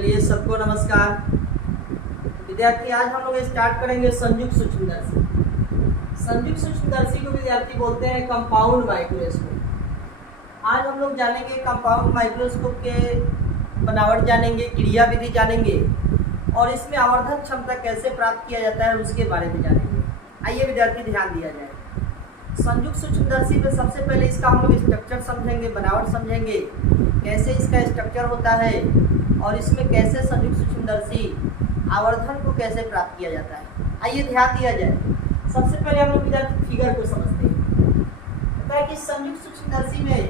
चलिए सबको नमस्कार विद्यार्थी। आज हम लोग स्टार्ट करेंगे संयुक्त सूक्ष्मदर्शी। संयुक्त सूक्ष्मदर्शी को विद्यार्थी बोलते हैं कंपाउंड माइक्रोस्कोप। आज हम लोग जानेंगे कंपाउंड माइक्रोस्कोप के बनावट जानेंगे, क्रिया विधि जानेंगे और इसमें आवर्धन क्षमता कैसे प्राप्त किया जाता है उसके बारे में जानेंगे। आइए विद्यार्थी ध्यान दिया जाए। संयुक्त सूक्ष्मदर्शी में सबसे पहले इसका हम लोग स्ट्रक्चर समझेंगे, बनावट समझेंगे, कैसे इसका स्ट्रक्चर होता है और इसमें कैसे संयुक्त सूक्ष्मदर्शी आवर्धन को कैसे प्राप्त किया जाता है। आइए ध्यान दिया जाए। सबसे पहले हम लोग विद्यार्थी फिगर को समझते हैं। पता है कि संयुक्त सूक्ष्मदर्शी में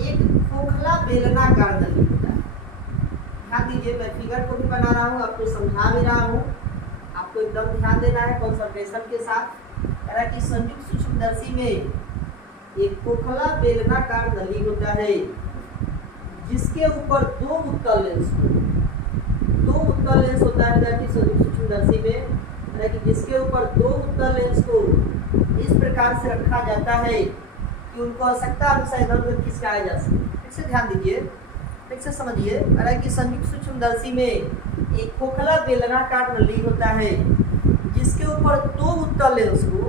एक खोखला बेलनाकार नली होता है। ध्यान दीजिए, मैं फिगर को भी बना रहा हूँ, आपको समझा भी रहा हूँ, आपको एकदम ध्यान देना है कंसंट्रेशन के साथ। कह कि संयुक्त सूक्ष्मदर्शी में एक खोखला बेलनाकार नली होता है जिसके ऊपर दो उत्तल लेंस होता है विद्यार्थी। संयुक्त सूक्ष्मदर्शी में कि जिसके ऊपर दो उत्तल लेंस को इस प्रकार से रखा जाता है कि उनको आवश्यकता अनुसार इधर उधर खिसकाया जा सके। फिर से ध्यान दीजिए, फिर से समझिए। कि संयुक्त सूक्ष्मदर्शी में एक खोखला बेलनाकार नली होता है जिसके ऊपर दो उत्तल लेंस को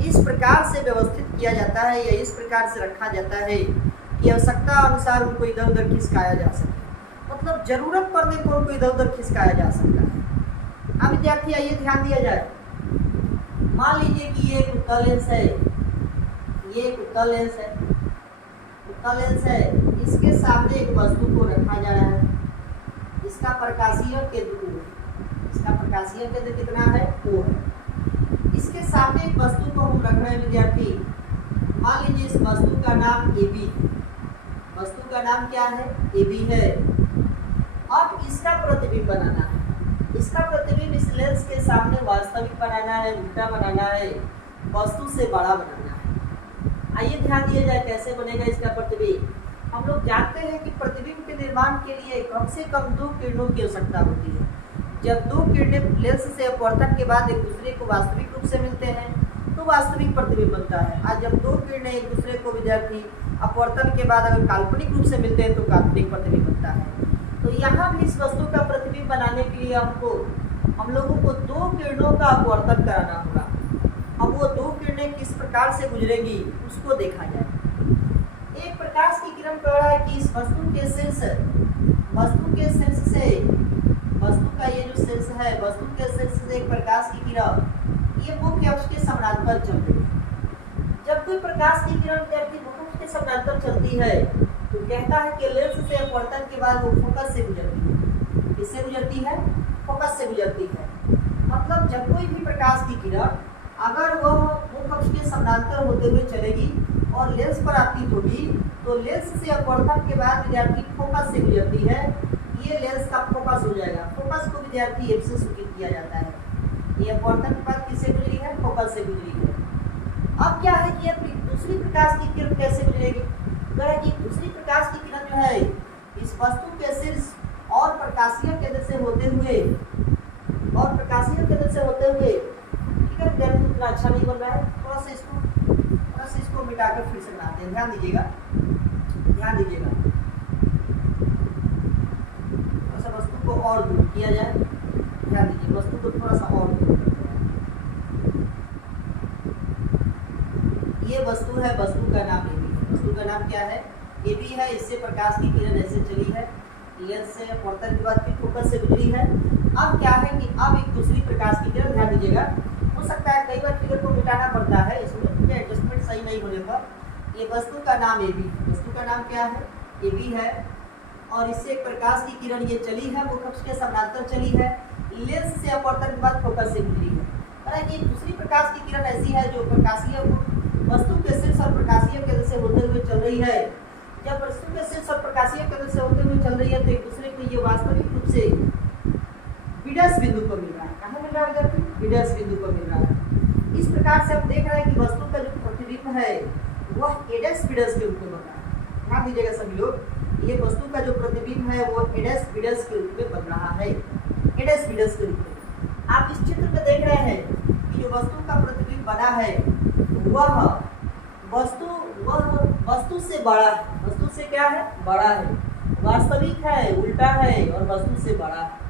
इस प्रकार से व्यवस्थित किया जाता है या इस प्रकार से रखा जाता है कि आवश्यकता अनुसार उनको इधर उधर खिसकाया जा सके। मतलब जरूरत पड़ने पर उनको इधर उधर खिसकाया जा सकता है। अब विद्यार्थी आइए ध्यान दिया जाए। मान लीजिए कि ये एक उत्तल लेंस है, ये एक उत्तल लेंस है, उत्तल लेंस है। इसके सामने एक वस्तु को रखा जा रहा है। इसका प्रकाशीय केंद्र, इसका प्रकाशीय केंद्र कितना है? O है। इसके सामने एक वस्तु को हम रख रहे हैं विद्यार्थी। मान लीजिए इस वस्तु का नाम AB है। वस्तु का नाम क्या है? AB है। अब इसका प्रतिबिंब बनाना है। इसका प्रतिबिंब इस लेंस के सामने वास्तविक बनाना है, उल्टा बनाना है, वस्तु से बड़ा बनाना है। आइए ध्यान दिया जाए कैसे बनेगा इसका प्रतिबिंब। हम लोग जानते हैं कि प्रतिबिंब के निर्माण के लिए कम से कम दो किरणों की आवश्यकता होती है। जब दो किरणें लेंस से अपवर्तन के बाद एक दूसरे को वास्तविक रूप से मिलते हैं तो वास्तविक प्रतिबिंब बनता है। आज जब दो किरणें एक दूसरे को विद्यार्थी अपवर्तन के बाद अगर काल्पनिक रूप से मिलते हैं तो काल्पनिक प्रतिबिंब बनता है। तो यहाँ भी इस वस्तु का प्रतिबिंब बनाने के लिए हम लोगों को दो किरणों का अपवर्तन कराना होगा। अब वो दो किरणें किस प्रकार से गुजरेगी उसको देखा जाए। एक प्रकाश की किरण कह रहा है कि इस वस्तु के सेंस से वस्तु का ये जो सेंस है, वस्तु के सेंस से एक प्रकाश की किरण ये मुख्य अक्ष के समानांतर चल रही है। जब कोई प्रकाश की किरण विद्यार्थी मुख्य अक्ष के समानांतर चलती है तो कहता है कि लेंस से अपवर्तन के बाद वो फोकस से गुजरती है। किससे गुजरती है? फोकस से गुजरती है। मतलब जब कोई भी प्रकाश की किरण अगर वह मुख्य अक्ष के समानांतर होते हुए चलेगी और लेंस पर आपतित होगी तो लेंस से अपवर्तन के बाद विद्यार्थी फोकस से गुजरती है। ये लेंस का फोकस हो जाएगा। फोकस को विद्यार्थी F से सूचित किया जाता है। ये अपवर्तन के बाद किससे गुजरी है? फोकस से गुजरी है। अब क्या है कि दूसरी प्रकाश की किरण कैसे गुजरेगी? अगर कि दूसरी प्रकाश की किरण जो है इस वस्तु के शीर्ष और प्रकाशीय केंद्र से होते हुए ठीक है विद्यार्थी, उतना अच्छा नहीं बन रहा है। थोड़ा सा इसको मिटाकर फिर से बनाते हैं। ध्यान दीजिएगा। वस्तु को और दूर किया जाए। ध्यान दीजिए, वस्तु को थोड़ा सा और दूर करते हैं। ये वस्तु है, वस्तु का नाम AB है। वस्तु का नाम क्या है? AB है। इससे प्रकाश की किरण ऐसे चली है, लेंस से अपवर्तन के बाद फिर फोकस से गुजरी है। अब क्या है कि अब एक दूसरी प्रकाश की किरण, ध्यान दीजिएगा, हो सकता है कई बार फिगर को मिटाना पड़ता है, इसमें एडजस्टमेंट सही नहीं होने पर। ये वस्तु का नाम AB है। वस्तु का नाम क्या है? AB है। और इससे एक प्रकाश की किरण ये चली है, मुख्य अक्ष के समानांतर चली है, लेंस से अपवर्तन के बाद फोकस से गुजरी है। हालांकि दूसरी प्रकाश की किरण ऐसी है जो प्रकाशीय वस्तु के शीर्ष और प्रकाशीय केंद्र से होते हुए चल रही है। जब वस्तु के शीर्ष और प्रकाशीय केंद्र से होते हुए चल रही है तो एक दूसरे को ये वास्तविक रूप से विडस बिंदु पर मिल रहा है। कहाँ मिल रहा है? विडस बिंदु पर मिल रहा है। इस प्रकार से हम देख रहे हैं कि वस्तु का जो प्रतिबिंब है वह एडस विडस के रूप में बन रहा है। ध्यान दीजिएगा सभी लोग, ये वस्तु का जो प्रतिबिंब है वो एडस विडस के रूप में बन रहा है। एडस विडस के रूप में आप इस चित्र में देख रहे हैं कि जो वस्तु का प्रतिबिंब बना है वह वस्तु से बड़ा है। वस्तु से क्या है? बड़ा है। वास्तविक है, उल्टा है और वस्तु से बड़ा है।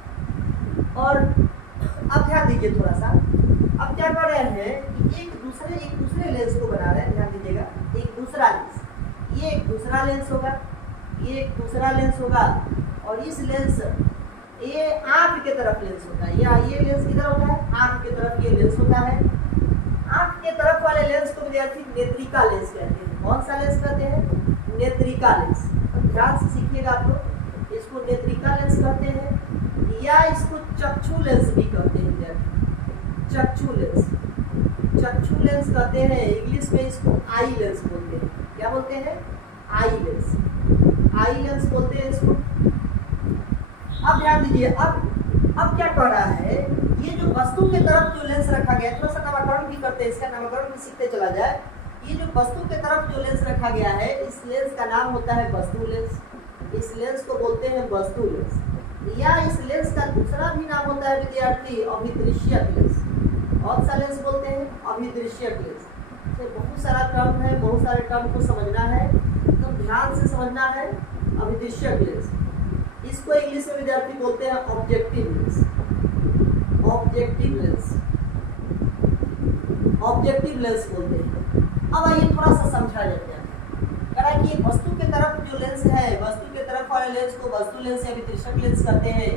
और अब ध्यान दीजिए थोड़ा सा, अब क्या कर रहे हैं कि एक दूसरे लेंस को बना रहे हैं। ध्यान दीजिएगा, एक दूसरा लेंस, ये एक दूसरा लेंस होगा, ये एक दूसरा लेंस होगा, और इस लेंस ये आंख के तरफ लेंस होता है। ये लेंस किधर होता है? आंख के तरफ ये लेंस होता है। आंख के तरफ वाले लेंस को विद्यार्थी नेत्रिका लेंस कहते हैं। कौन सा लेंस कहते हैं? नेत्रिका लेंस। तो ध्यान से सीखिएगा आप लोग, इसको नेत्रिका लेंस कहते हैं या इसको चक्षु लेंस भी कहते हैं विद्यार्थी। चक्षु लेंस, चक्षु लेंस कहते हैं। इंग्लिश में इसको आई लेंस बोलते हैं। क्या बोलते हैं? आई लेंस, आई लेंस बोलते हैं इसको। अब ध्यान दीजिए, अब क्या कह रहा है, ये जो वस्तु के तरफ जो लेंस रखा गया है, थोड़ा सा नामकरण भी करते हैं, इसका नामकरण भी सीखते चला जाए। ये जो वस्तु के तरफ जो लेंस रखा गया है, इस लेंस का नाम होता है वस्तु लेंस। इस लेंस को बोलते हैं वस्तु लेंस, या इस लेंस का दूसरा भी नाम होता है विद्यार्थी अभिदृश्यक लेंस। कौन सा लेंस बोलते हैं? अभिदृश्यक लेंस। तो बहुत सारा टर्म है, बहुत सारे टर्म को समझना है, तो ध्यान से समझना है। अभिदृश्यक लेंस, इसको इंग्लिश में विद्यार्थी बोलते हैं objective lens. Objective lens, objective lens बोलते हैं। अब आइए थोड़ा सा समझा जाते हैं। कह रहा है कि वस्तु के तरफ जो लेंस है, वस्तु के तरफ वाले लेंस को वस्तु लेंस या अभिदृश्यक लेंस कहते हैं।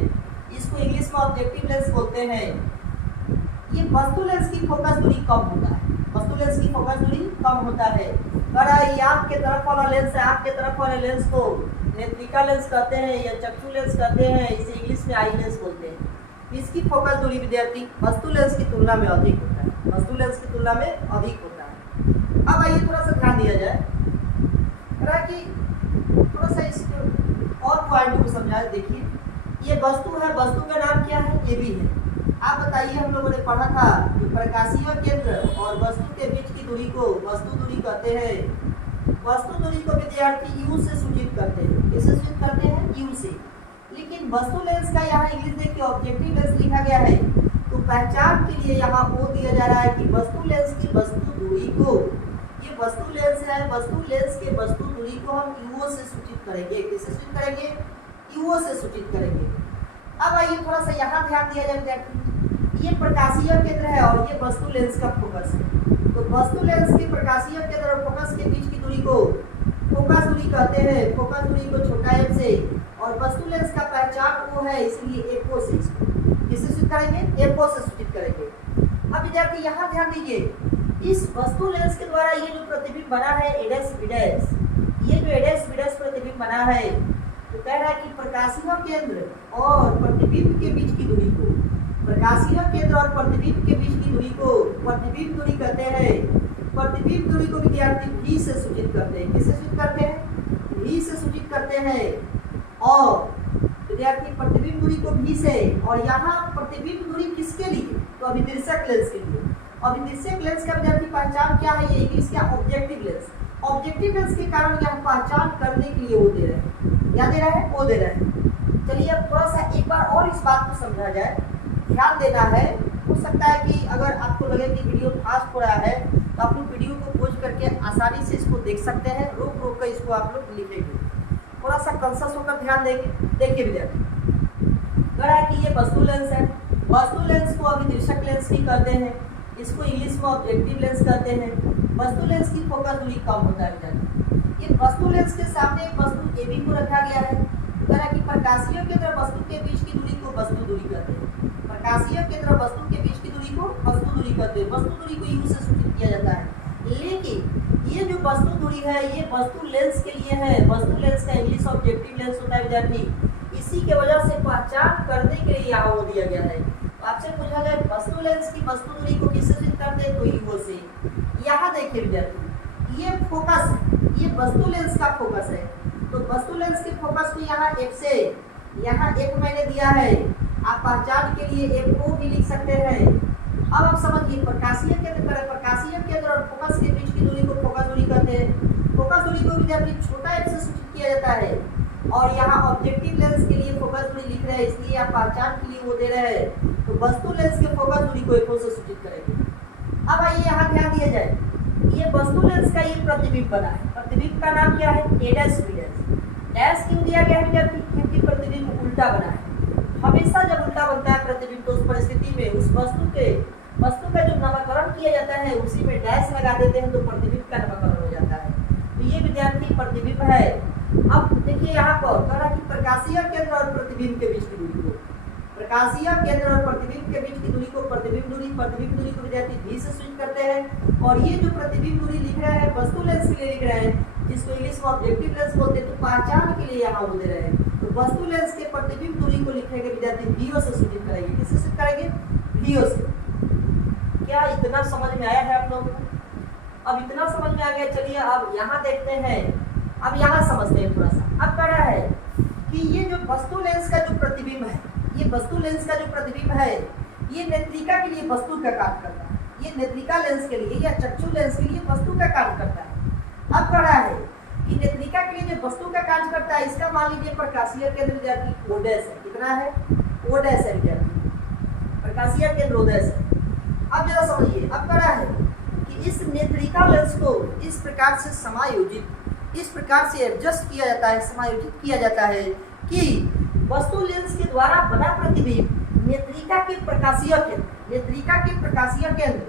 इसको इंग्लिश में ऑब्जेक्टिव लेंस बोलते हैं। ये वस्तु लेंस की फोकस दूरी कम होता है, वस्तु लेंस की फोकस दूरी कम होता है। कह रहा है ये आंख के तरफ वाला लेंस है, आंख के तरफ वाले लेंस को नेत्रिका लेंस कहते हैं या चक्षु लेंस कहते हैं। इसे इंग्लिश में आई लेंस बोलते हैं। इसकी फोकस दूरी विद्यार्थी वस्तु लेंस की तुलना में अधिक होता है, वस्तु लेंस की तुलना में अधिक होता है। अब आइए थोड़ा सा ध्यान दिया जाए, कि थोड़ा सा इसके और पॉइंट को समझा। देखिए, ये वस्तु है, वस्तु का नाम क्या है? ये भी है। आप बताइए, हम लोगों ने पढ़ा था कि प्रकाशीय केंद्र और वस्तु के बीच की दूरी को वस्तु दूरी कहते हैं। वस्तु दूरी को विद्यार्थी यू से सूचित करते हैं। किससे सूचित करते हैं? यू से। लेकिन वस्तु लेंस का यहाँ इंग्लिश देखिए ऑब्जेक्टिव लेंस लिखा गया है, तो पहचान के लिए यहाँ वो दिया जा रहा है कि वस्तु लेंस की वस्तु दूरी को, ये वस्तु लेंस है, वस्तु लेंस के वस्तु दूरी को हम यूओ से सूचित करेंगे। किससे सूचित करेंगे? यूओ से सूचित करेंगे। अब आइए थोड़ा सा यहाँ ध्यान दिया जाए विद्यार्थी, ये प्रकाशीय केंद्र है और ये वस्तु लेंस का फोकस है। तो वस्तु लेंस के प्रकाशीय केंद्र और फोकस के बीच की दूरी को फोकस दूरी कहते हैं। फोकस दूरी को छोटा एफ से, और वस्तु लेंस का पहचान वो है, इसलिए एफओ से इसको किससे सूचित करेंगे? एफओ से सूचित करेंगे। अब विद्यार्थी यहाँ ध्यान दीजिए, इस वस्तु लेंस के द्वारा ये जो प्रतिबिंब बना है एडेस विडेस, ये जो एडेस विडेस प्रतिबिंब बना है, तो कह रहा है कि प्रकाशीय केंद्र और प्रतिबिंब के बीच की दूरी को, प्रकाशीय केंद्र और प्रतिबिंब के बीच की दूरी को प्रतिबिंब दूरी कहते हैं। प्रतिबिंब दूरी को विद्यार्थी भी से सूचित करते हैं। किससे सूचित करते हैं? भी से सूचित करते हैं। और विद्यार्थी प्रतिबिंब दूरी को भी से, और यहाँ प्रतिबिंब दूरी किसके लिए? तो अभिदृश्यक लेंस के लिए। अभिदृश्यक लेंस का विद्यार्थी पहचान क्या है? ये इंग्लिश का ऑब्जेक्टिव लेंस। ऑब्जेक्टिव लेंस के कारण यहाँ पहचान करने के लिए वो दे रहे हैं। क्या दे रहा है? वो दे रहे हैं। चलिए अब थोड़ा सा एक बार और इस बात को समझा जाए, ध्यान देना है। हो सकता है कि अगर आपको लगे कि वीडियो फास्ट हो रहा है, तो आप लोग वीडियो को पॉज करके आसानी से इसको देख सकते हैं। रोक रोक कर इसको आप लोग लिखेंगे, थोड़ा सा कंसस होकर ध्यान देंगे। देखिए विद्यार्थी, कह रहा है कि ये वस्तु लेंस है, वस्तु लेंस को अभिदृश्यक लेंस भी कहते हैं, इसको इंग्लिश में ऑब्जेक्टिव लेंस कहते हैं। वस्तु लेंस की फोकस दूरी कम होता है विद्यार्थी। ये वस्तु लेंस के सामने एक वस्तु एबी को रखा गया है। कह रहा है कि प्रकाशीय केंद्र वस्तु के बीच की दूरी को वस्तु दूरी कहते हैं। प्रकाशीय केंद्र वस्तु के बीच की दूरी को वस्तु दूरी कहते हैं। वस्तु दूरी को यू से सूचित किया जाता है। लेकिन ये जो वस्तु दूरी है, ये वस्तु लेंस के लिए है। वस्तु लेंस का इंग्लिश ऑब्जेक्टिव लेंस होता है विद्यार्थी। इसी के वजह से पहचान करने के लिए यहाँ वो दिया गया है। तो आपसे पूछा जाए वस्तु लेंस की वस्तु दूरी को किससे सूचित करते हैं? तो यू से। यहाँ देखिए विद्यार्थी, ये फोकस है, ये वस्तु लेंस का फोकस है। तो वस्तु लेंस के फोकस को यहाँ एफ से, यहाँ एफ मैंने दिया है, आप पहचान के लिए एफ को भी लिख सकते हैं। अब आप समझिए, प्रकाशीय केंद्र, प्रकाशीय केंद्र और फोकस के बीच की दूरी को फोकस दूरी कहते हैं। फोकस दूरी को विद्यार्थी छोटा एफ से सूचित किया जाता है, और यहाँ ऑब्जेक्टिव लेंस के लिए फोकस दूरी लिख रहे हैं, इसलिए आप पहचान के लिए वो दे रहे हैं। तो वस्तु लेंस के फोकस दूरी को एफ से सूचित करेंगे। अब आइए यहाँ ध्यान दिया जाए, ये वस्तु लेंस का ये प्रतिबिंब बना है। प्रतिबिंब का नाम क्या है? एडेस विडेस। डैश क्यों दिया गया है विद्यार्थी? क्योंकि प्रतिबिंब उल्टा बना है। हमेशा जब उल्टा बनता है प्रतिबिंब तो उस परिस्थिति में उस वस्तु का जो नामकरण किया जाता है उसी में डैश लगा देते हैं तो प्रतिबिंब का नामकरण हो जाता है। तो ये विद्यार्थी प्रतिबिंब है। अब देखिए यहाँ पर कह रहा कि प्रकाशीय केंद्र और प्रतिबिंब के बीच की दूरी को, प्रकाशीय केंद्र और प्रतिबिंब के बीच की दूरी को प्रतिबिंब दूरी को विद्यार्थी v से सूचित करते हैं। और ये जो प्रतिबिंब दूरी लिख रहे हैं वस्तु लेंस के लिए लिख रहे हैं, जिसको इंग्लिश में ऑब्जेक्टिव लेंस बोलते हैं, तो पहचान के लिए यहाँ बोल दे रहे हैं। तो वस्तु लेंस के प्रतिबिंब दूरी को लिखेंगे विद्यार्थी vo से सूचित करेंगे। किससे सूचित करेंगे? vo से। क्या इतना समझ में आया है आप लोगों को? अब इतना समझ में आ गया, चलिए अब यहाँ देखते हैं, अब यहाँ समझते हैं थोड़ा सा। अब कह रहा है कि ये जो वस्तु लेंस का जो प्रतिबिंब है, ये वस्तु लेंस का जो प्रतिबिंब है ये नेत्रिका के लिए वस्तु का कार्य करता है। ये नेत्रिका लेंस के लिए या चक्षु लेंस के लिए वस्तु का कार्य करता है। अब कह रहा है कि नेत्रिका के लिए जो वस्तु का कार्य करता है इसका मान लीजिए प्रकाशीय केंद्र विद्यार्थी ओ डैश है। कितना है? ओ डैश है विद्यार्थी, प्रकाशीय केंद्र ओ डैश है। अब जरा समझिए, अब कह रहा है कि इस नेत्रिका लेंस को इस प्रकार से समायोजित, इस प्रकार से एडजस्ट किया जाता है, समायोजित किया जाता है कि वस्तु लेंस के द्वारा बना प्रतिबिंब नेत्रिका के प्रकाशीय केंद्र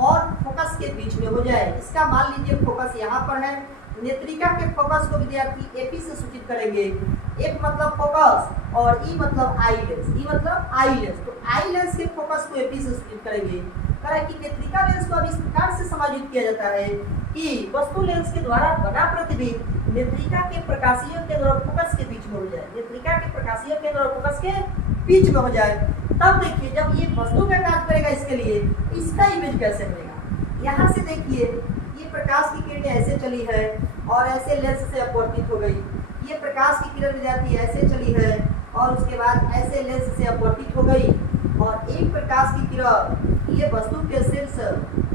और फोकस के बीच में हो जाए। इसका मान लीजिए फोकस यहाँ पर है, नेत्रिका के फोकस को विद्यार्थी एपी से सूचित करेंगे। एफ मतलब फोकस और ई मतलब आई लेंस, ई मतलब आई लेंस। तो आई लेंस के फोकस को एपी से सूचित करेंगे। कह रहा है कि नेत्रिका लेंस को अब इस प्रकार से समायोजित किया जाता है कि वस्तु लेंस के द्वारा बना प्रतिबिंब नेत्रिका के प्रकाशीय केंद्र और फोकस के बीच में हो जाए, नेत्रिका के प्रकाशीय केंद्र और फोकस के बीच में हो जाए। तब देखिए जब ये वस्तु का कार्य करेगा इसके लिए इसका इमेज कैसे मिलेगा। यहाँ से देखिए ये प्रकाश की किरण ऐसे चली है और ऐसे लेंस से अपवर्तित हो गई। ये प्रकाश की किरण विद्यार्थी ऐसे चली है और उसके बाद ऐसे लेंस से अपवर्तित हो गई और एक प्रकाश की किरण ये वस्तु के शीर्ष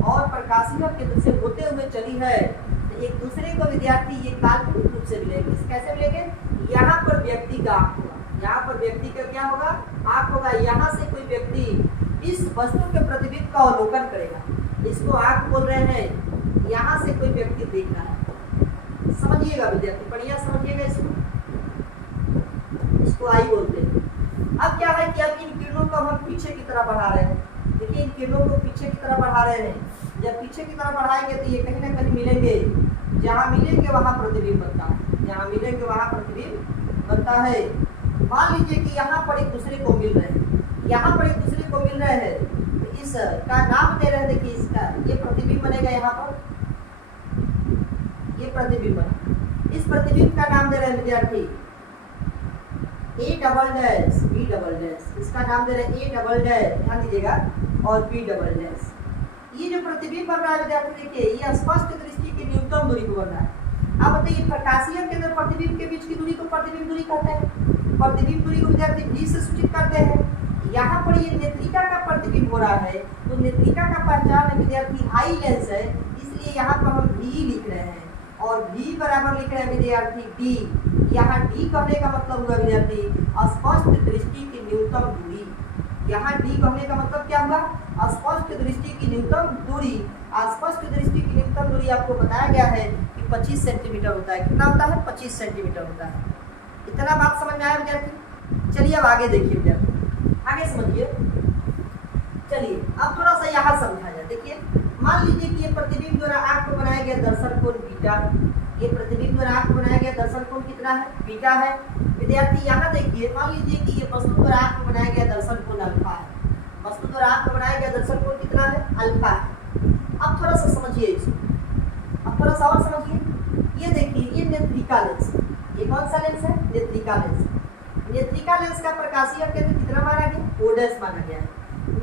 और प्रकाशीय केंद्र से होते हुए चली है। तो एक दूसरे को विद्यार्थी ये काल्पनिक रूप से मिलेंगे। कैसे मिलेंगे? यहाँ पर व्यक्ति का आँख होगा, यहाँ पर व्यक्ति का क्या होगा? आँख होगा। यहाँ से कोई व्यक्ति इस वस्तु के प्रतिबिंब का अवलोकन करेगा, इसको आँख बोल रहे हैं। यहाँ से कोई व्यक्ति देख रहा है। समझिएगा विद्यार्थी, बढ़िया समझिएगा इसको आई बोलते हैं। अब क्या है कि अब इन किरणों को हम पीछे की तरफ बढ़ा रहे हैं। देखिए इन किरणों को पीछे की तरफ बढ़ा रहे हैं। जब पीछे की तरफ बढ़ाएंगे तो ये कहीं ना कहीं मिलेंगे, जहाँ मिलेंगे वहाँ प्रतिबिंब बनता है, जहाँ मिलेंगे वहाँ प्रतिबिंब बनता है। मान लीजिए कि यहाँ पर एक दूसरे को मिल रहे हैं, यहाँ पर एक दूसरे को मिल रहे हैं, तो इस का नाम दे रहे हैं। देखिए इसका ये प्रतिबिंब बनेगा, यहाँ पर ये प्रतिबिंब बना। इस प्रतिबिंब का नाम दे रहे हैं विद्यार्थी A double dash B double dash. इसका नाम दे रहे हैं ए डबल डैश, ध्यान दीजिएगा, और बी डबल डैश। ये जो प्रतिबिंब बन रहा है विद्यार्थी देखिए ये स्पष्ट दृष्टि की न्यूनतम दूरी को बन रहा है। अब बताइए प्रकाशीय केंद्र प्रतिबिंब के बीच की दूरी को प्रतिबिंब दूरी कहते हैं। प्रतिबिंब दूरी को विद्यार्थी v से सूचित करते हैं। यहाँ पर ये नेत्रिका का प्रतिबिंब हो रहा है तो नेत्रिका का पहचान विद्यार्थी आई लेंस है, इसलिए यहाँ पर हम v लिख रहे हैं और v बराबर लिख रहे हैं विद्यार्थी d। यहाँ d कहने का मतलब हुआ विद्यार्थी स्पष्ट दृष्टि की न्यूनतम दूरी। यहाँ d कहने का मतलब क्या हुआ? स्पष्ट दृष्टि की न्यूनतम दूरी। स्पष्ट दृष्टि की न्यूनतम दूरी आपको बताया गया है कि 25 सेंटीमीटर होता है। कितना होता है? 25 सेंटीमीटर होता है। इतना बात समझ में आया विद्यार्थी? चलिए अब आगे देखिए विद्यार्थी, आगे समझिए। चलिए अब थोड़ा सा यहाँ समझा जाए। देखिए मान लीजिए कि ये प्रतिबिंब द्वारा आँख को बनाया गया दर्शन कोण बीटा। ये प्रतिबिंब द्वारा आँख को बनाया गया दर्शन कोण कितना है? बीटा है। विद्यार्थी यहाँ देखिए मान लीजिए कि ये वस्तु द्वारा आँख को बनाया गया दर्शन कोण अल्फा है। वस्तु द्वारा आँख को बनाया गया दर्शन कोण कितना है? अल्फा है। अब थोड़ा सा समझिए इसको, अब थोड़ा सा और समझिए। ये देखिए ये नेत्रिका लेंस, ये कौन सा लेंस है? नेत्रिका लेंस। नेत्रिका लेंस का प्रकाशीय केंद्र कितना माना गया? ओ डैश माना गया है।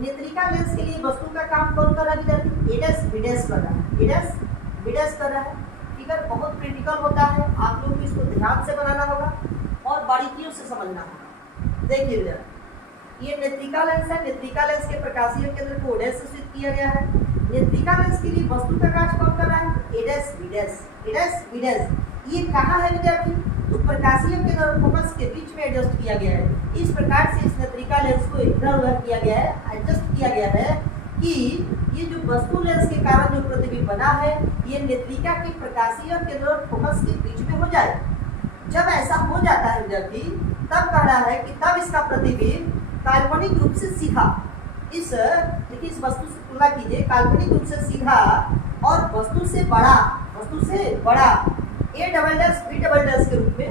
नेत्रिका लेंस के लिए वस्तु का काम कौन कर रहा है विद्यार्थी? ए डैश बी डैश कर रहा है, ए डैश बी डैश कर रहा है। फिगर बहुत क्रिटिकल होता है, आप लोगों को इसको ध्यान से बनाना होगा और बारीकियों से समझना होगा। देखिए विद्यार्थी ये नेत्रिका लेंस है। नेत्रिका लेंस के प्रकाशीय केंद्र को ओ डैश से सूचित किया गया है। नेत्रिका लेंस के लिए वस्तु का कार्य कौन कर रहा है? ए डैश बी डैश, ए डैश बी डैश। ये कहाँ है विद्यार्थी? तो प्रकाशीय केंद्र और फोकस के बीच में एडजस्ट किया गया है। इस प्रकार से इस नेत्रिका लेंस को इधर उधर किया गया है, एडजस्ट किया गया है कि ये जो वस्तु लेंस के कारण जो प्रतिबिंब बना है ये नेत्रिका के प्रकाशीय केंद्र और फोकस के बीच में हो जाए। जब ऐसा हो जाता है विद्यार्थी, तब कह रहा है कि तब इसका प्रतिबिंब काल्पनिक रूप से सीधा, इस देखिए इस वस्तु से तुलना कीजिए, काल्पनिक रूप से सीधा और वस्तु से बड़ा A double dash B double dash के रूप में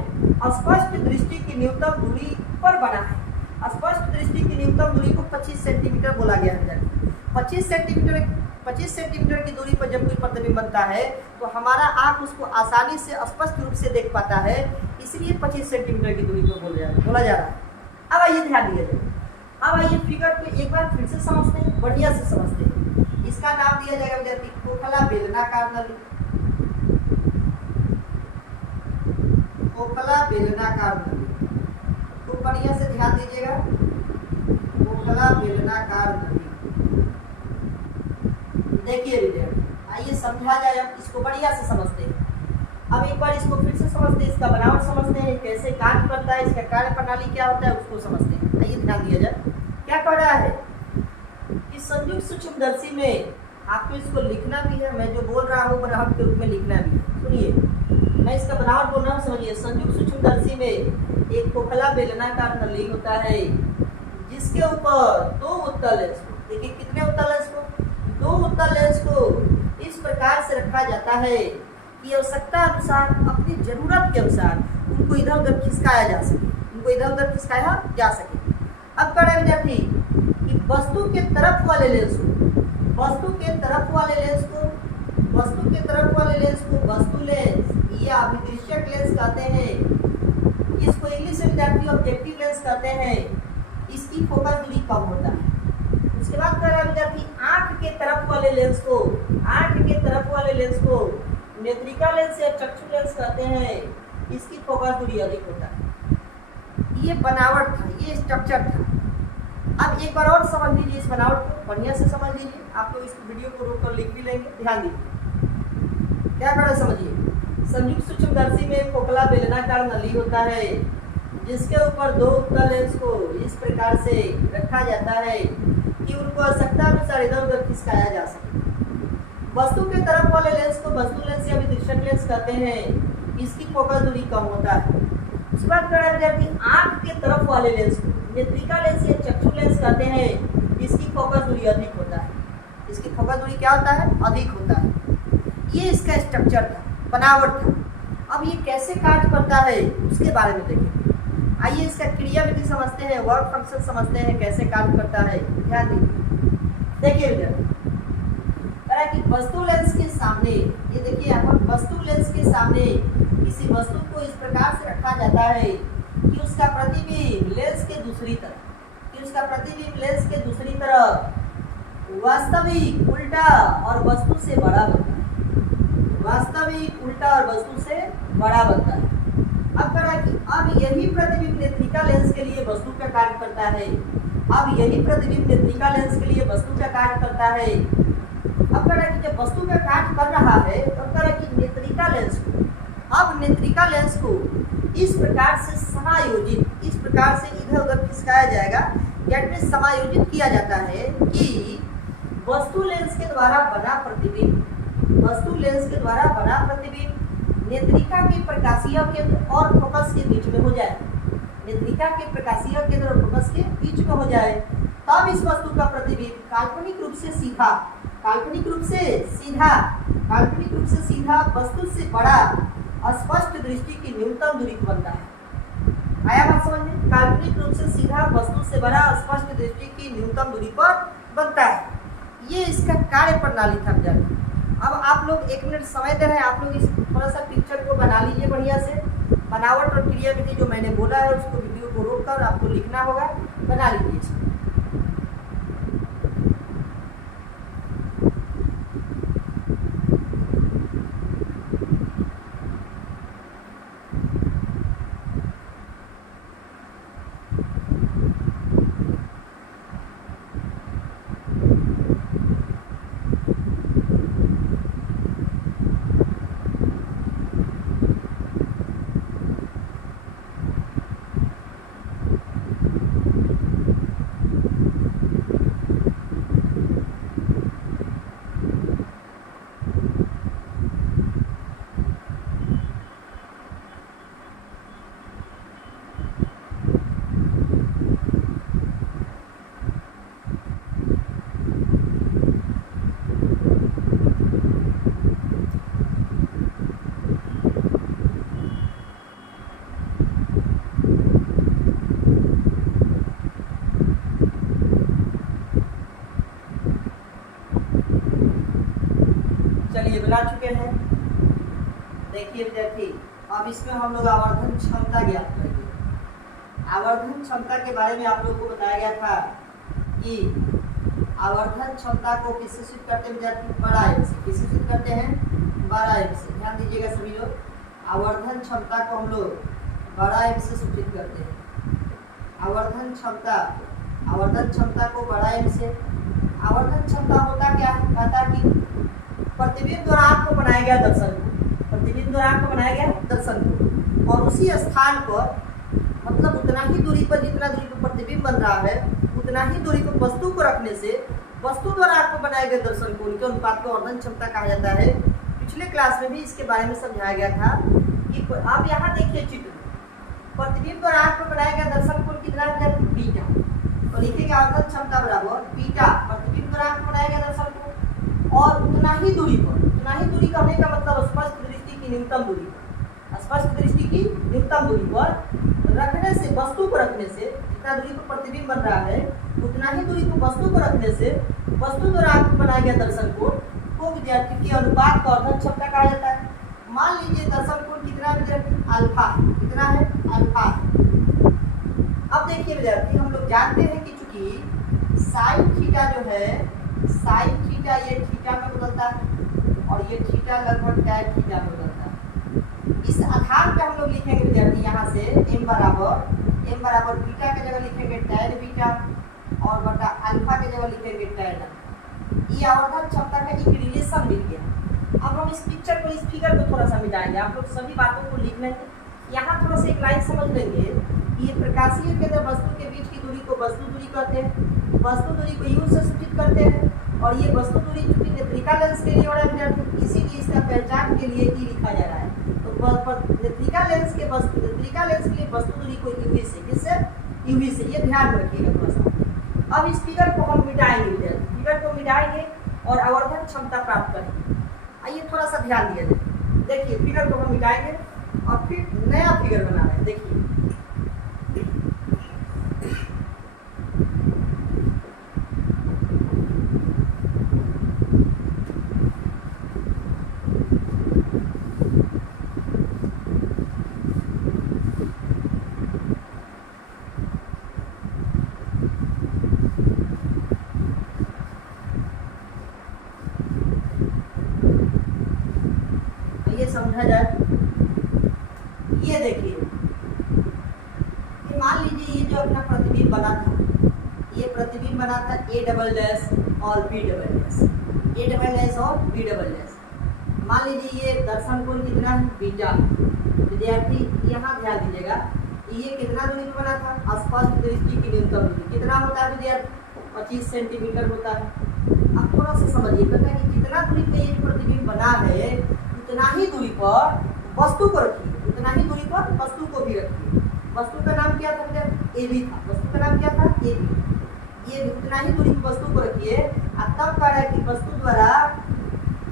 स्पष्ट दृष्टि की न्यूनतम दूरी पर बना है। स्पष्ट दृष्टि की न्यूनतम दूरी को 25 सेंटीमीटर बोला गया है। 25 सेंटीमीटर की दूरी पर जब कोई प्रतिबिंब बनता है तो हमारा आंख उसको आसानी से स्पष्ट रूप से देख पाता है, इसलिए 25 सेंटीमीटर की दूरी पर बोला जा रहा है। अब आइए ध्यान दिया जाए। अब आइए फिगर को एक बार फिर से समझते हैं, बढ़िया से समझते हैं। इसका नाम दिया जाएगा विद्यार्थी खोखला बेलनाकार नली। खोखला बेलनाकार नली, तो बढ़िया से ध्यान दीजिएगा। खोखला बेलनाकार नली, देखिए विद्यार्थी, आइए समझा जाए, अब इसको बढ़िया से समझते हैं। अब एक बार इसको फिर से समझते हैं, इसका बनावट समझते हैं, कैसे कार्य करता है, इसका कार्य प्रणाली क्या होता है, उसको समझते हैं। आइए ध्यान दिया जाए। क्या कह रहा है कि संयुक्त सूक्ष्मदर्शी में आपको इसको लिखना भी है, मैं जो बोल रहा हूँ बनावट के रूप में लिखना भी है। सुनिए, मैं इसका बनावट बोल रहा हूँ, समझिए। संयुक्त सूक्ष्मदर्शी में एक खोखला बेलनाकार नली होता है, जिसके ऊपर दो उत्तल लेंस को, देखिए कितने उत्तल लेंस को, दो उत्तल लेंस को इस प्रकार से रखा जाता है कि आवश्यकता अनुसार, अपनी जरूरत के अनुसार उनको इधर उधर खिसकाया जा सके। अब कह रहे विद्यार्थी कि वस्तु के तरफ वाले लेंस को वस्तु लेंस या अभिदृश्यक लेंस कहते हैं। इसको इंग्लिश में विद्यार्थी ऑब्जेक्टिव लेंस कहते हैं। इसकी फोकस दूरी कम होता है। उसके बाद कह रहा है विद्यार्थी आंख के तरफ वाले लेंस को नेत्रिका लेंस या चक्षु लेंस कहते हैं। इसकी फोकस दूरी अधिक होता है। ये बनावट था, ये स्ट्रक्चर था। अब एक बार और समझ लीजिए, इस बनावट को बढ़िया से समझ लीजिए। आप लोग इस वीडियो को रोक कर लिख भी लेंगे, ध्यान दीजिए। क्या कर रहे समझिए। संयुक्त सूक्ष्मदर्शी में खोखला बेलनाकार नली होता है, जिसके ऊपर दो उत्तल लेंस को इस प्रकार से रखा जाता है कि उनको आवश्यकता अनुसार इधर उधर खिसकाया जा सके। वस्तु के तरफ वाले लेंस को वस्तु लेंस या अभिदृश्यक लेंस कहते हैं। इसकी फोकस दूरी कम होता है। उसके बाद कह रहा है आंख के तरफ वाले लेंस को नेत्रिका लेंस या चक्षु लेंस कहते हैं। इसकी फोकस दूरी अधिक होता है। इसकी फोकस दूरी क्या होता है, अधिक होता है। ये इसका स्ट्रक्चर था, बनावट था। अब ये कैसे कार्य करता है उसके बारे में देखें। आइए इसका क्रियाविधि समझते हैं, वर्क फंक्शन समझते हैं, कैसे कार्य करता है। ध्यान दीजिए। देखिए कि वस्तु लेंस के सामने, ये देखिए यहाँ पर वस्तु लेंस के सामने किसी वस्तु को इस प्रकार से रखा जाता है कि उसका प्रतिबिंब लेंस के दूसरी तरफ वास्तविक उल्टा और वस्तु से बड़ा बनता है। अब कह रहा है कि अब यही प्रतिबिंब नेत्रिका लेंस के लिए वस्तु का कार्य करता है। अब कह रहा है कि जब वस्तु का कार्य कर रहा है तो कह रहा है कि नेत्रिका लेंस को इस प्रकार से इधर उधर खिसकाया जाएगा, या समायोजित किया जाता है कि वस्तु लेंस के द्वारा बना प्रतिबिंब नेत्रिका के प्रकाशीय केंद्र और फोकस के बीच में हो जाए। तब इस वस्तु का प्रतिबिंब काल्पनिक रूप से सीधा वस्तु से बड़ा स्पष्ट दृष्टि की न्यूनतम दूरी पर बनता है। आया बात समझ में? काल्पनिक रूप से सीधा वस्तु से बड़ा स्पष्ट दृष्टि की न्यूनतम दूरी पर बनता है। ये इसका कार्य प्रणाली था विद्यार्थी। अब आप लोग 1 मिनट समय दे रहे हैं, आप लोग इस थोड़ा सा पिक्चर को बना लीजिए बढ़िया से। बनावट और क्रियाविधि जो मैंने बोला है उसको वीडियो को रोककर आपको लिखना होगा, बना लीजिए। बना चुके हैं। देखिए विद्यार्थी, अब इसमें हम लोग आवर्धन क्षमता ज्ञात करेंगे। आवर्धन क्षमता के बारे में आप लोगों को बताया गया था कि आवर्धन क्षमता को किससे सूचित करते हैं विद्यार्थी? बड़ा एम से। किससे सूचित करते हैं? बड़ा एम से। ध्यान दीजिएगा सभी लोग, आवर्धन क्षमता को हम लोग बड़ा एम से सूचित करते हैं। आवर्धन क्षमता को बड़ा एम से। आवर्धन क्षमता होता क्या है? कहता कि प्रतिबिंब द्वारा आपको बनाया गया दर्शन को, प्रतिबिंब द्वारा आपको बनाया गया दर्शन को, और उसी स्थान पर मतलब उतना ही दूरी पर, जितना दूरी पर प्रतिबिंब बन रहा है उतना ही दूरी पर वस्तु को रखने से वस्तु द्वारा आपको बनाए गए दर्शन को, उनके अनुपात को आवर्धन क्षमता कहा जाता है। पिछले क्लास में भी इसके बारे में समझाया गया था कि आप यहाँ देखिए चित्र, प्रतिबिंब द्वारा आपको बनाया गया दर्शन कोण कितना है? बीटा। तो लिखेंगे आवर्धन क्षमता बराबर बीटा, प्रतिबिंब द्वारा आपको बनाया गया दर्शन कोण, और उतना ही दूरी पर, उतना ही दूरी कहने का मतलब स्पष्ट दृष्टि की न्यूनतम दूरी पर, स्पष्ट दृष्टि की न्यूनतम दूरी पर रखने से, वस्तु को रखने से, जितना दूरी पर प्रतिबिंब बन रहा है उतना ही दूरी पर वस्तु को रखने से वस्तु द्वारा आपको बनाया गया दर्शन कोण को विद्यार्थी के अनुपात को आवर्धन क्षमता कहा जाता है। मान लीजिए दर्शन कोण कितना है विद्यार्थी? अल्फा। कितना है? अल्फा। अब देखिए विद्यार्थी, हम लोग जानते हैं कि चूंकि साइन थीटा जो है, साइन थीटा ये थीटा में बदलता है और ये थीटा लगभग टैन थीटा में बदलता है। इस आधार पे हम लोग लिखेंगे विद्यार्थी यहाँ से m बराबर बीटा के जगह लिखेंगे टैन बीटा और बटा अल्फा के जगह लिखेंगे टैन। ये आवर्धन क्षमता का एक रिलेशन मिल गया। अब हम इस पिक्चर को, इस फिगर को थोड़ा सा मिटाएंगे। आप लोग सभी बातों को लिख लेंगे। यहाँ थोड़ा सा एक लाइन समझ लेंगे कि ये प्रकाशीय केंद्र वस्तु के बीच की दूरी को वस्तु दूरी कहते हैं, वस्तु दूरी को u से सूचित करते हैं, और ये वस्तु दूरी चूंकि नेत्रिका लेंस के लिए हो रहा है विद्यार्थी, इसीलिए इसका पहचान के लिए ई लिखा जा रहा है। तो नेत्रिका लेंस के लिए वस्तु दूरी को यूवी से, किससे? यूवी से। ये ध्यान में रखिएगा थोड़ा सा। अब इस फिगर को हम मिटाएंगे विद्यार्थी, फिगर को मिटाएंगे और आवर्धन क्षमता प्राप्त करेंगे। आइए थोड़ा सा ध्यान दिया जाए। देखिए फिगर को हम मिटाएंगे और फिर नया फिगर बना रहे हैं। देखिए ये समझा जाए। ये देखिए, मान लीजिए ये जो अपना प्रतिबिंब बना था, ये प्रतिबिंब बना था A डबल डैश और B double dash, A double dash और B डबल डैश। मान लीजिए ये दर्शन कोण कितना है? बीटा। विद्यार्थी यहाँ ध्यान दीजिएगा, ये कितना दूरी पर बना था? स्पष्ट दृष्टि की न्यूनतम दूरी कितना होता है विद्यार्थी? 25 सेंटीमीटर होता है। अब थोड़ा सा समझिए, कहता है कि जितना दूरी पर ये प्रतिबिंब बना है उतना ही दूरी पर वस्तु को रखिए, उतना ही दूरी पर वस्तु को भी रखिए। वस्तु का नाम क्या था? ए बी था। वस्तु का नाम क्या था? A B. ये उतना ही दूरी पर वस्तु को रखिए और तब कह रहा है कि वस्तु द्वारा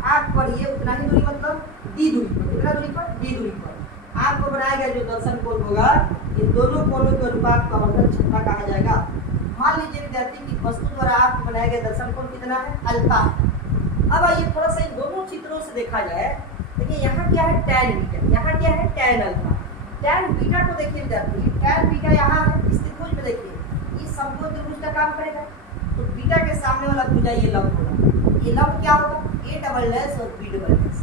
आंख पर ये उतना ही दूरी मतलब डी दूरी पर। कितना दूरी पर? डी दूरी पर आंख को बनाया गया जो दर्शन कोण होगा, इन दोनों कोणों के अनुपात को आवर्धन क्षमता कहा जाएगा। मान लीजिए विद्यार्थी की वस्तु द्वारा आंख को बनाया गया दर्शन कोण कितना है? अल्फा। अब आइए थोड़ा सा इन दोनों चित्रों से देखा जाए। देखिए यहाँ क्या है? टैन बीटा, यहाँ क्या है? Tan alpha. टैन बीटा को देखिए विद्यार्थी, टैन बीटा यहाँ है इस त्रिभुज में। देखिए इस समकोण त्रिभुज का काम करेगा, तो बीटा के सामने वाला भुजा ये लंब होगा। ये लंब क्या होगा? A डबल डैश और B डबल डैश।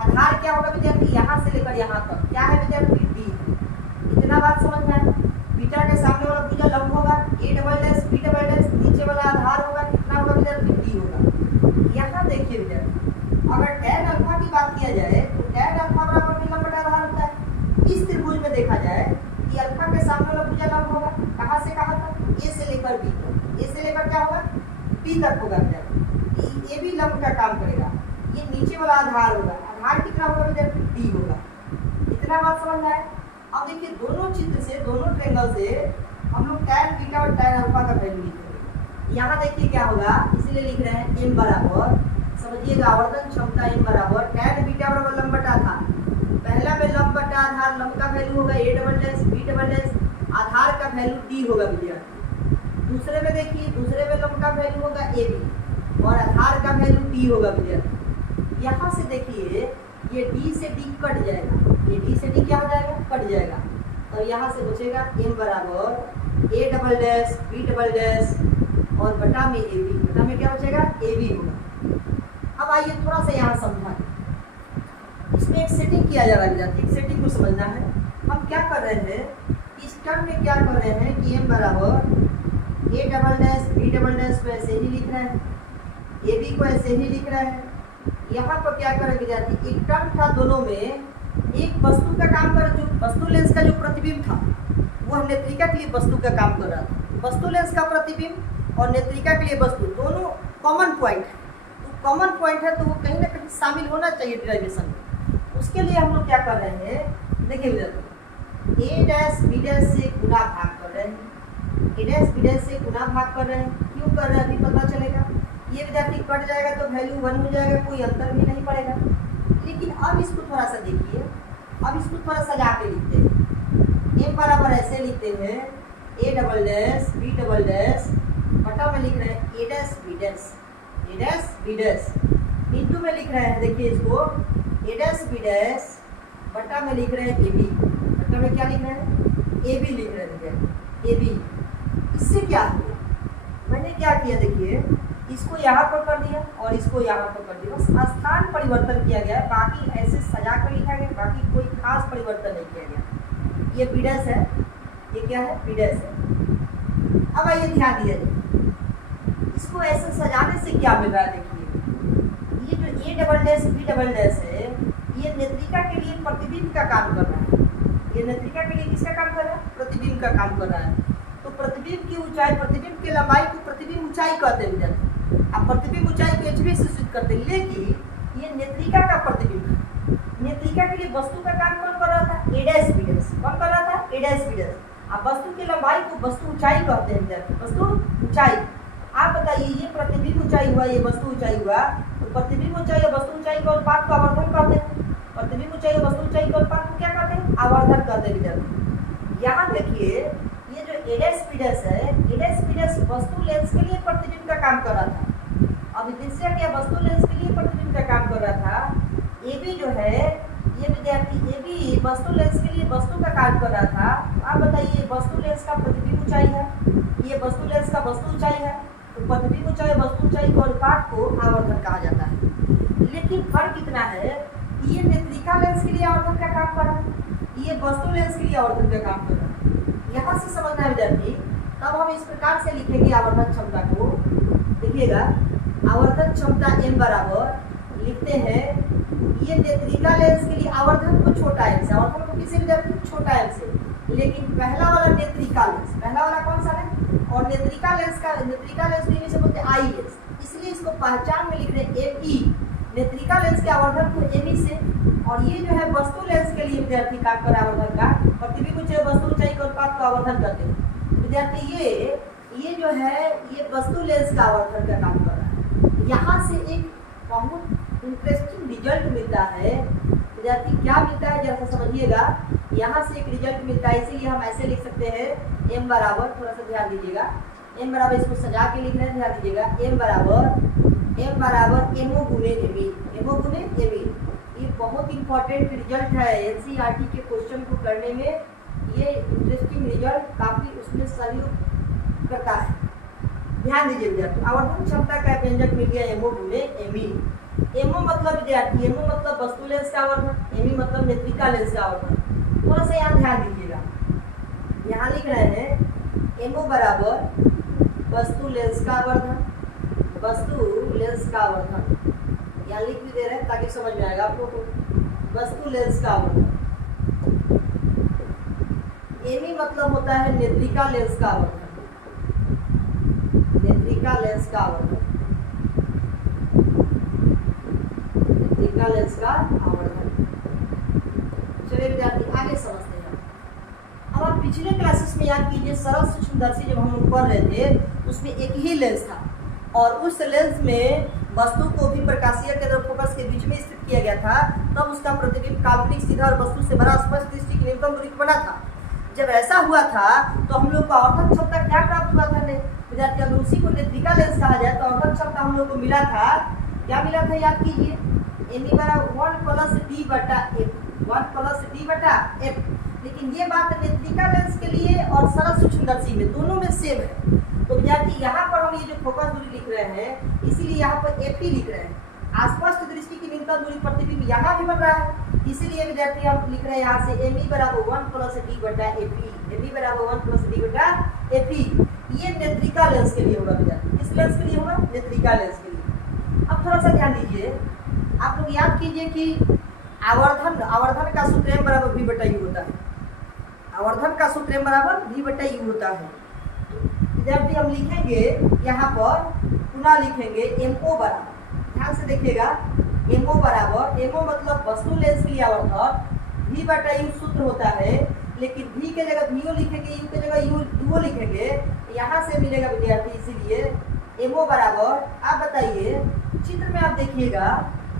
आधार क्या होगा विद्यार्थी? यहाँ से लेकर यहाँ तक क्या है विद्यार्थी? D। इतना बात समझ में आया। बीटा के सामने वाला भुजा लंब होगा, A double dash B double dash, नीचे वाला आधार होगा, कितना होगा विद्यार्थी? D होगा। यहाँ देखिए विद्यार्थी, अगर टैन अल्फा की बात किया जाए तो टैन अल्फा बराबर लंब बटा आधार होता है। इस त्रिभुज में देखा जाए कि अल्फा के सामने वाला भुजा लंब होगा, कहाँ से कहाँ तक? ए से लेकर बी तक। ए से लेकर क्या होगा? बी तक होगा विद्यार्थी। ये भी लंब का काम करेगा। ये नीचे वाला आधार होगा, आधार कितना होगा विद्यार्थी? डी होगा। इतना बात समझ में आए। अब देखिए दोनों चित्र से, दोनों ट्रेंगल से हम लोग टैन बीटा और टैन अल्फा का वैल्यू लिखेंगे। यहाँ देखिए क्या होगा, इसीलिए लिख रहे हैं m बराबर, समझिएगा आवर्धन क्षमता m बराबर टैन बीटा बराबर लंब बटा आधार। पहला में लंब बटा आधार, लंब का वैल्यू होगा A double dash B double dash, आधार का वैल्यू D होगा विद्यार्थी। दूसरे में देखिए, दूसरे में लंब का वैल्यू होगा AB और आधार का वैल्यू D होगा विद्यार्थी। यहाँ से देखिए ये डी से डी कट जाएगा, ये डी से डी क्या हो जाएगा, कट जाएगा। तो यहाँ से बचेगा m बराबर a double dash b double dash और बटा में ab, बटा में क्या बचेगा, ab होगा। अब आइए थोड़ा सा यहाँ समझाएं, इसमें एक सेटिंग किया जा रहा है विद्यार्थी, एक सेटिंग को समझना है। हम क्या कर रहे हैं, इस टर्म में क्या कर रहे हैं कि m बराबर a double dash b double dash को ऐसे ही लिख रहे हैं, ab को ऐसे ही लिख रहे हैं। यहाँ पर क्या करें विद्यार्थी, एक टर्म था दोनों में, एक वस्तु का काम कर, जो वस्तु लेंस का जो प्रतिबिंब था वह नेत्रिका के लिए वस्तु का काम कर रहा था। वस्तु लेंस का प्रतिबिंब और नेत्रिका के लिए वस्तु दोनों कॉमन पॉइंट है, तो कॉमन पॉइंट है तो वो कहीं ना कहीं शामिल होना चाहिए डेरिवेशन में। उसके लिए हम लोग क्या कर रहे हैं, देखिए विद्यार्थी, ए डैश बी डैश से गुना भाग कर रहे हैं, ए डैश बी डैश से गुना भाग कर रहे हैं। क्यों कर रहे हैं अभी पता चलेगा। ये विद्यार्थी कट जाएगा तो वैल्यू 1 हो जाएगा, कोई अंतर भी नहीं पड़ेगा। लेकिन अब इसको थोड़ा सा देखिए, अब इसको थोड़ा सजा के लिखते हैं। m बराबर ऐसे लिखते हैं a double dash b double dash, बटा में लिख रहे हैं a dash b dash, a dash b dash, into में लिख रहे हैं, देखिए इसको a डैश b डैश, बटा में लिख रहे हैं ab, बटा में क्या लिख रहे हैं, ab लिख रहे हैं, ab। इससे क्या हुआ, मैंने क्या किया, देखिए इसको यहाँ पर कर दिया और इसको यहाँ पर कर दिया, बस स्थान परिवर्तन किया गया है, बाकी ऐसे सजा कर लिखा गया, बाकी कोई खास परिवर्तन नहीं किया गया। ये बी डैश है, ये क्या है, बी डैश है। अब आइए ध्यान दिया जाए, इसको ऐसे सजाने से क्या मिल रहा है, देखिए ये जो A double dash B double dash है, ये नेत्रिका के लिए प्रतिबिंब का काम कर रहा है। ये नेत्रिका के लिए किसका काम कर रहा है, प्रतिबिंब का काम कर रहा है। तो प्रतिबिंब की ऊंचाई, प्रतिबिंब की लंबाई को प्रतिबिंब ऊंचाई कहते हैं विद्यार्थी। अब प्रतिबिंब ऊंचाई को hv से सूचित करते हैं, लेकिन ये नेत्रिका का प्रतिबिंब है। नेत्रिका के लिए वस्तु का काम कौन कर रहा था, a डैश b डैश, कौन कर रहा था, a डैश b डैश। अब वस्तु की लंबाई को वस्तु ऊंचाई कहते हैं विद्यार्थी, वस्तु ऊंचाई। आप बताइए ये प्रतिबिंब ऊंचाई हुआ, ये वस्तु ऊंचाई हुआ, तो प्रतिबिंब ऊंचाई और वस्तु ऊंचाई का अनुपात को आवर्धन कहते हैं। प्रतिबिंब ऊंचाई और वस्तु ऊंचाई का अनुपात को क्या कहते हैं, आवर्धन कहते हैं विद्यार्थी। यहाँ देखिए ये जो a डैश b डैश है, a डैश b डैश वस्तु लेंस के लिए प्रतिबिंब का काम कर रहा था। अब दृश्य क्या वस्तु लेंस के लिए प्रतिबिंब का काम कर रहा था। AB जो है, ये विद्यार्थी AB वस्तु लेंस के लिए वस्तु का काम कर रहा था। आप बताइए वस्तु लेंस का प्रतिबिंब ऊंचाई है, ये वस्तु लेंस का वस्तु ऊंचाई है, तो प्रतिबिंब ऊंचाई वस्तु ऊंचाई के अनुपात को आवर्धन कहा जाता है। लेकिन फर्क कितना है, ये नेत्रिका लेंस के लिए आवर्धन का काम कर रहा है, ये वस्तु लेंस के लिए आवर्धन का काम कर रहा है। यहाँ से समझना है विद्यार्थी, तब हम इस प्रकार से लिखेंगे आवर्धन क्षमता को। देखिएगा आवर्धन क्षमता m बराबर लिखते हैं, ये नेत्रिका लेंस के लिए आवर्धन को छोटा m से, आवर्धन को किसे विद्यार्थी, छोटा m से। लेकिन पहला वाला नेत्रिका लेंस, पहला वाला कौन सा है, और नेत्रिका लेंस का, नेत्रिका लेंस को इंग्लिश में बोलते हैं आई लेंस, इसलिए इसको पहचान में लिख रहे हैं me। नेत्रिका लेंस के आवर्धन को me से, और ये जो है वस्तु लेंस के लिए विद्यार्थी काम कर आवर्धन का प्रतिबिंब ऊंचाई वस्तु ऊंचाई के अनुपात को आवर्धन करते हैं विद्यार्थी। ये जो है ये वस्तु लेंस का आवर्धन का काम कर रहा है। यहाँ से एक बहुत इंटरेस्टिंग रिजल्ट मिलता है विद्यार्थी, क्या मिलता है जरा समझिएगा। यहाँ से एक रिजल्ट मिलता है, इसीलिए हम ऐसे लिख सकते हैं m बराबर, थोड़ा सा ध्यान दीजिएगा, m बराबर, इसको सजा के लिख रहे हैं, ध्यान दीजिएगा, m बराबर mo गुने me। ये बहुत इंपॉर्टेंट रिजल्ट है एनसीईआरटी के क्वेश्चन को करने में, ये इंटरेस्टिंग रिजल्ट काफी उसमें सहयोग करता है। ध्यान दीजिए विद्यार्थी, आवर्धन क्षमता का व्यंजक मिल गया mo गुने me। mo मतलब विद्यार्थी, mo मतलब वस्तु लेंस का आवर्धन, me मतलब नेत्रिका लेंस का आवर्धन। थोड़ा सा यहाँ ध्यान दीजिएगा, यहाँ लिख रहे हैं mo बराबर वस्तु लेंस का आवर्धन, वस्तु लेंस का आवर्धन, यहाँ लिख भी दे रहे हैं ताकि समझ में आएगा आपको। तो वस्तु लेंस का आवर्धन, me मतलब होता है नेत्रिका लेंस का आवर्धन, नेत्रिका लेंस का आवर्धन, नेत्रिका लेंस का आवर्धन। चलिए विद्यार्थी आगे समझते हैं। अब आप पिछले क्लासेस में याद कीजिए, सरल सूक्ष्मदर्शी जब हम लोग पढ़ रहे थे उसमें एक ही लेंस था, और उस लेंस में वस्तु को भी प्रकाशीय केंद्र फोकस के बीच में स्थित किया गया था, तब उसका प्रतिबिंब काल्पनिक सीधा और वस्तु से बड़ा स्पष्ट दृष्टि की न्यूनतम दूरी पर बना था। जब ऐसा हुआ था तो हम लोग को आवर्धन क्षमता क्या प्राप्त हुआ था विद्यार्थी, अगर उसी को नेत्रिका लेंस कहा जाए तो आवर्धन क्षमता हम लोग को मिला था, क्या मिला था याद कीजिए, एम ई बराबर 1 प्लस डी बटा एफ, 1 प्लस डी बटा एफ। लेकिन ये बात नेत्रिका लेंस के लिए और सरल सूक्ष्मदर्शी में दोनों में सेम है। तो विद्यार्थी यहाँ पर हम ये जो फोकस दूरी लिख रहे हैं, इसीलिए यहाँ पर एफ लिख रहे हैं। आस्पष्ट दृष्टि की न्यूनतम दूरी प्रतिबिंब यहाँ भी बन रहा है, इसीलिए विद्यार्थी हम लिख रहे हैं यहाँ से एम ई बराबर 1 प्लस डी बटा एफ ई, एम ई बराबर 1 प्लस डी बटा एफ ई। ये नेत्रिका लेंस के लिए होगा विद्यार्थी। किस लेंस के लिए होगा? नेत्रिका लेंस के लिए। अब थोड़ा सा ध्यान दीजिए, आप लोग याद कीजिए कि आवर्धन का सूत्र m बराबर v बटा u होता है। आवर्धन का सूत्र m बराबर v बटा u होता है। विद्यार्थी हम लिखेंगे यहाँ पर, पुनः लिखेंगे MO बराबर, ध्यान से देखिएगा, MO बराबर, MO मतलब वस्तु लेंस के लिए आवर्धन, v बटा u सूत्र होता है, लेकिन v के जगह VO लिखेंगे, u के जगह UO लिखेंगे, यहाँ से मिलेगा विद्यार्थी। इसीलिए MO बराबर, आप बताइए चित्र में आप देखिएगा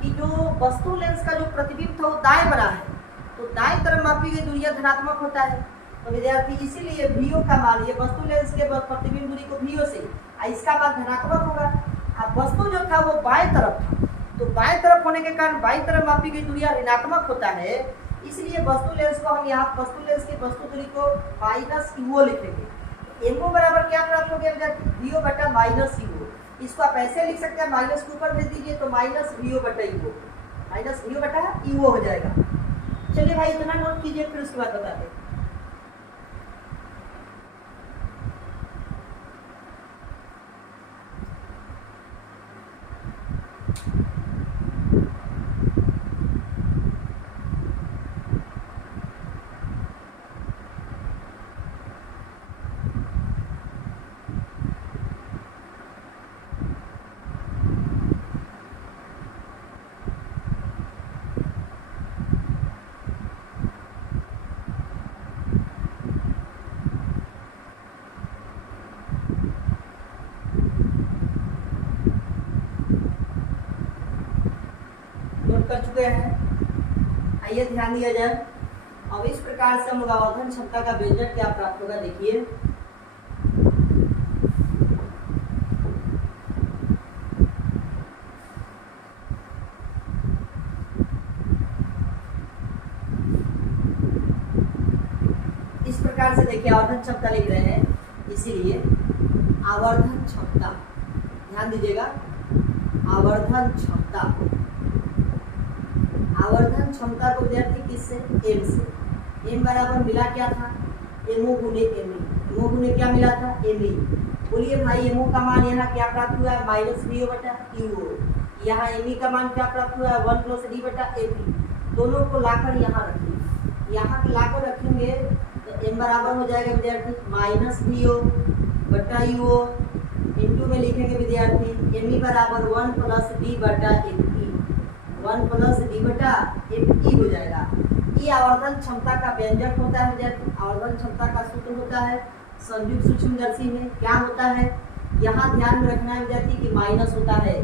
कि जो वस्तु लेंस का जो प्रतिबिंब था वो दाएं बना है, तो दाएं तरफ मापी गई दूरियां धनात्मक होता है। तो विद्यार्थी इसीलिए VO का मान, ये वस्तु लेंस के प्रतिबिंब दूरी को VO से, इसका मान धनात्मक होगा। अब वस्तु जो था वो बाएं तरफ था, तो बाएं तरफ होने के कारण बाएं तरफ मापी गई दूरियां ऋणात्मक होता है, इसलिए वस्तु लेंस को हम यहाँ वस्तु लेंस की वस्तु दूरी को माइनस UO लिखेंगे। MO बराबर क्या प्राप्त हो गया विद्यार्थी? VO बटा माइनस UO। इसको आप ऐसे लिख सकते हैं, माइनस के ऊपर भेज दीजिए तो माइनस VO बटा UO, माइनस VO बटा UO हो जाएगा। चलिए भाई इतना नोट कीजिए, फिर उसके बाद बताते हैं। कर चुके हैं, आइए ध्यान दिया जाए। अब इस प्रकार से हम आवर्धन क्षमता का व्यंजक क्या प्राप्त होगा, देखिए। इस प्रकार से देखिए आवर्धन क्षमता लिख रहे हैं, इसीलिए आवर्धन क्षमता, ध्यान दीजिएगा, आवर्धन क्षमता, आवर्धन क्षमता को विद्यार्थी किससे? m से। m बराबर मिला क्या था? MO गुने ME। MO गुने क्या मिला था? ME। बोलिए भाई MO का मान यहाँ क्या प्राप्त हुआ है? माइनस VO बटा UO। यहाँ ME का मान क्या प्राप्त हुआ है? 1 प्लस D बटा FE। दोनों को लाकर यहाँ रखिए, यहाँ लाकर रखेंगे तो m बराबर हो जाएगा विद्यार्थी माइनस VO बटा UO, इंटू में लिखेंगे विद्यार्थी ME बराबर 1 प्लस D बटा FE, 1 प्लस डी बटा FE हो जाएगा। ये आवर्धन क्षमता का व्यंजक होता है विद्यार्थी। आवर्धन क्षमता का सूत्र होता है संयुक्त सूक्ष्मदर्शी में क्या होता है, यहाँ ध्यान में रखना है विद्यार्थी कि माइनस होता है।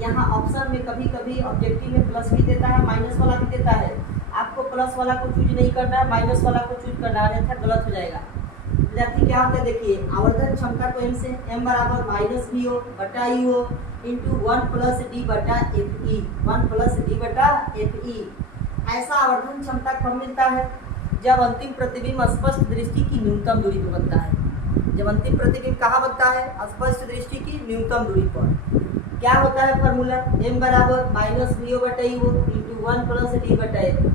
यहाँ ऑप्शन में कभी कभी ऑब्जेक्टिव में प्लस भी देता है, माइनस वाला भी देता है। आपको प्लस वाला को चूज नहीं करना है, माइनस वाला को चूज करना है, अन्यथा गलत हो जाएगा। विद्यार्थी क्या होता है, देखिए आवर्धन क्षमता को m से, m बराबर माइनस VO बटा UO इंटू 1 प्लस D बटा FE, 1 प्लस D बटा FE। ऐसा आवर्धन क्षमता कब मिलता है? जब अंतिम प्रतिबिंब स्पष्ट दृष्टि की न्यूनतम दूरी पर बनता है। जब अंतिम प्रतिबिंब कहाँ बनता है? स्पष्ट दृष्टि की न्यूनतम दूरी पर। क्या होता है फॉर्मूला? m बराबर माइनस VO बटा UO इंटू 1 प्लस D बटा FE।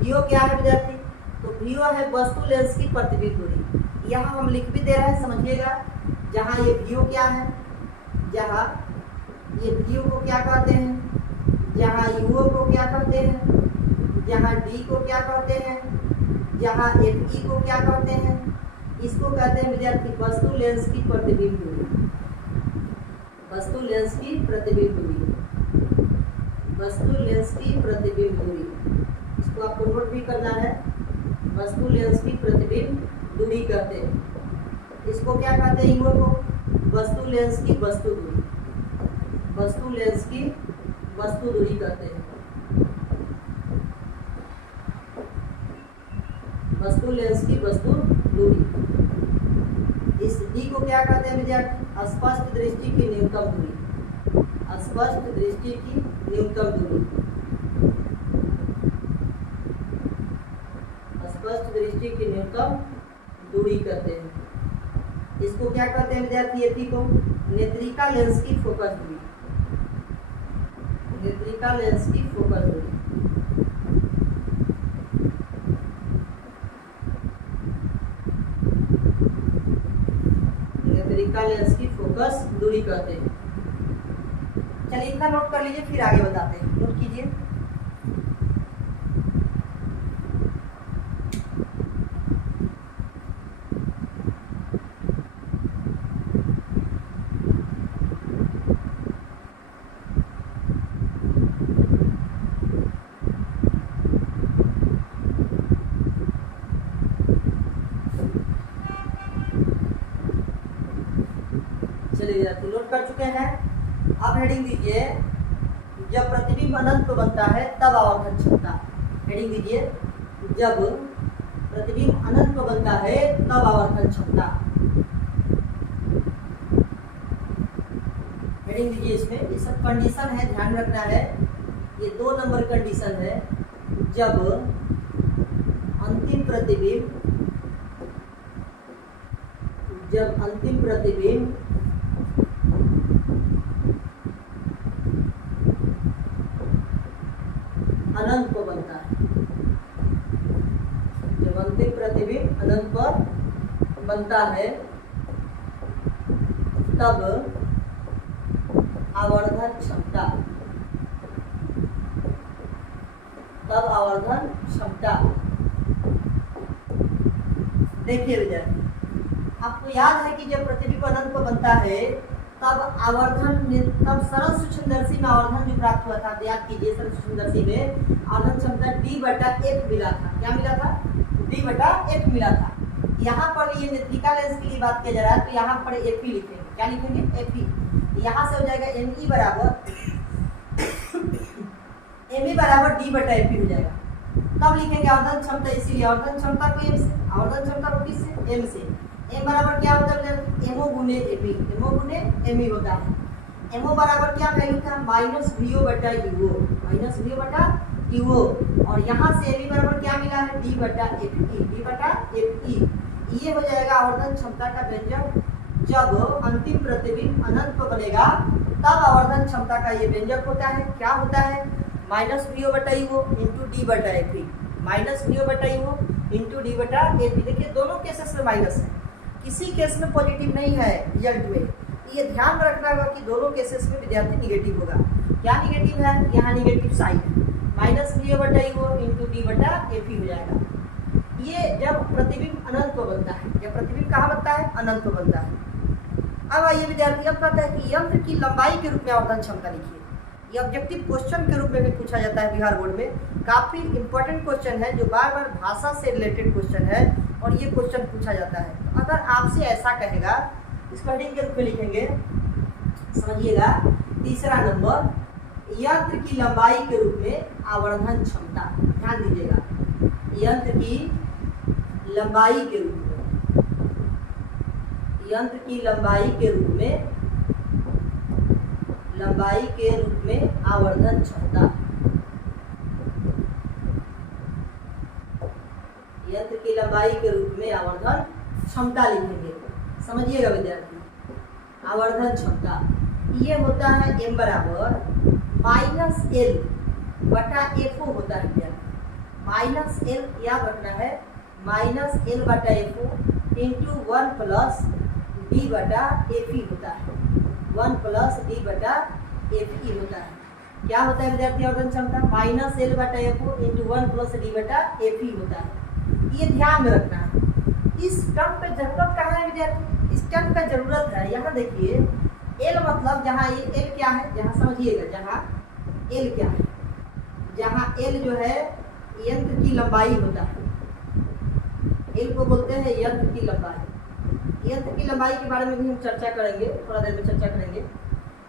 VO क्या है विद्यार्थी? तो VO है वस्तु लेंस की प्रतिबिंब दूरी। यहाँ हम लिख भी दे रहे हैं, समझिएगा। जहाँ ये VO क्या है, जहाँ ये VO को क्या कहते हैं, जहाँ UO को क्या कहते हैं, जहाँ D को क्या कहते हैं, जहाँ FE को क्या कहते हैं, इसको कहते हैं विद्यार्थी वस्तु लेंस की प्रतिबिंब दूरी। वस्तु लेंस की प्रतिबिंब दूरी, वस्तु लेंस की प्रतिबिंब दूरी, इसको आपको नोट भी करना है। वस्तु लेंस की प्रतिबिंब दूरी कहते हैं। इसको क्या कहते हैं? UO को वस्तु लेंस की वस्तु दूरी, वस्तु लेंस की वस्तु दूरी कहते हैं। वस्तु लेंस की वस्तु दूरी। इस D को क्या कहते हैं विद्यार्थी? स्पष्ट दृष्टि की न्यूनतम दूरी, स्पष्ट दृष्टि की न्यूनतम दूरी। स्पष्ट दृष्टि की न्यूनतम दूरी कहते हैं। इसको क्या कहते हैं विद्यार्थी? एपी को नेत्रिका लेंस की फोकस दूरी, नेत्रिका लेंस की फोकस दूरी। नेत्रिका लेंस की फोकस दूरी कहते हैं। चलिए इतना नोट कर लीजिए, फिर आगे बताते हैं। नोट कीजिए। चलिए नोट कर चुके हैं। अब हेडिंग दीजिए, जब प्रतिबिंब अनंत को बनता है तब आवर्धन क्षमता। हेडिंग दीजिए, जब प्रतिबिंब अनंत को बनता है तब आवर्धन क्षमता। हेडिंग दीजिए इसमें। ये सब कंडीशन है, ध्यान रखना है। ये 2 नंबर कंडीशन है। जब अंतिम प्रतिबिंब अनंत को बनता है, जब अंतिम प्रतिबिंब अनंत पर बनता है तब आवर्धन क्षमता, देखिए विद्यार्थी, आपको याद है कि जब प्रतिबिंब अनंत को बनता है तब तब सरल सूक्ष्मदर्शी में आवर्धन जो प्राप्त हुआ था, याद कीजिए। सरल सूक्ष्मदर्शी में आवर्धन क्षमता d/f मिला था। क्या मिला था? d/f मिला था। यहाँ पर ये नेत्रिका लेंस के लिए बात किया जा रहा है, तो यहाँ पर Fe लिखेंगे। क्या लिखेंगे? Fe। यहाँ से हो जाएगा Me बराबर d/Fe हो जाएगा। तब लिखेंगे आवर्धन क्षमता, इसीलिए आवर्धन क्षमता को m से, आवर्धन क्षमता को किससे? m से। m बराबर क्या होता है? mo गुने एमी, mo गुने एमी होता है। mo बराबर क्या वैल्यू था? -VO/UO, -VO/UO। और यहाँ से एमी बराबर क्या मिला है? d/Fe। ये हो जाएगा आवर्धन क्षमता का व्यंजक। जब अंतिम प्रतिबिंब अनंत को बनेगा तब आवर्धन क्षमता का ये व्यंजक होता है। क्या होता है? -VO/UO into d/Fe, -VO/UO into d/Fe। देखिए दोनों केसेस में माइनस है, किसी केस में पॉजिटिव नहीं है रिजल्ट में। ये ध्यान रखना होगा कि दोनों केसेस में विद्यार्थी निगेटिव होगा। क्या निगेटिव है? यहाँ निगेटिव साइन है, -VO/UO इंटू d/Fe हो जाएगा। ये जब प्रतिबिंब अनंत को बनता है, जब प्रतिबिंब कहाँ बनता है? अनंत को बनता है। अब आइए विद्यार्थी, अब कहता है कि यंत्र की लंबाई के रूप में आवर्धन क्षमता लिखिए। ये ऑब्जेक्टिव क्वेश्चन के रूप में भी पूछा जाता है बिहार बोर्ड में। काफ़ी इंपॉर्टेंट क्वेश्चन है, जो बार बार भाषा से रिलेटेड क्वेश्चन है, और ये क्वेश्चन पूछा जाता है। तो अगर आपसे ऐसा कहेगा, इसको हेडिंग के रूप में लिखेंगे, समझिएगा। तीसरा नंबर, यंत्र की लंबाई के रूप में आवर्धन क्षमता। ध्यान दीजिएगा, यंत्र की लंबाई के रूप में, यंत्र की लंबाई के रूप में, लंबाई के रूप में आवर्धन क्षमता। यंत्र की लंबाई के रूप में आवर्धन क्षमता लिखेंगे। समझिएगा विद्यार्थी, आवर्धन क्षमता ये होता है m बराबर -L/FO होता है विद्यार्थी। -L याद रखना है, -L/FO इंटू 1 + d/Fe होता है, 1 + d/Fe होता है। क्या होता है विद्यार्थी आवर्धन क्षमता? -L/FO इंटू 1 + d/Fe होता है। ये ध्यान में रखना है। इस टर्म पे जरूरत कहाँ है विद्यार्थी? इस टर्म का जरूरत है, यहाँ देखिए L मतलब जहाँ ये L क्या है, जहाँ समझिएगा, जहाँ L क्या है, जहाँ L जो है यंत्र की लंबाई होता है। L को बोलते हैं यंत्र की लंबाई। यंत्र की लंबाई के बारे में भी हम चर्चा करेंगे, थोड़ा देर में चर्चा करेंगे।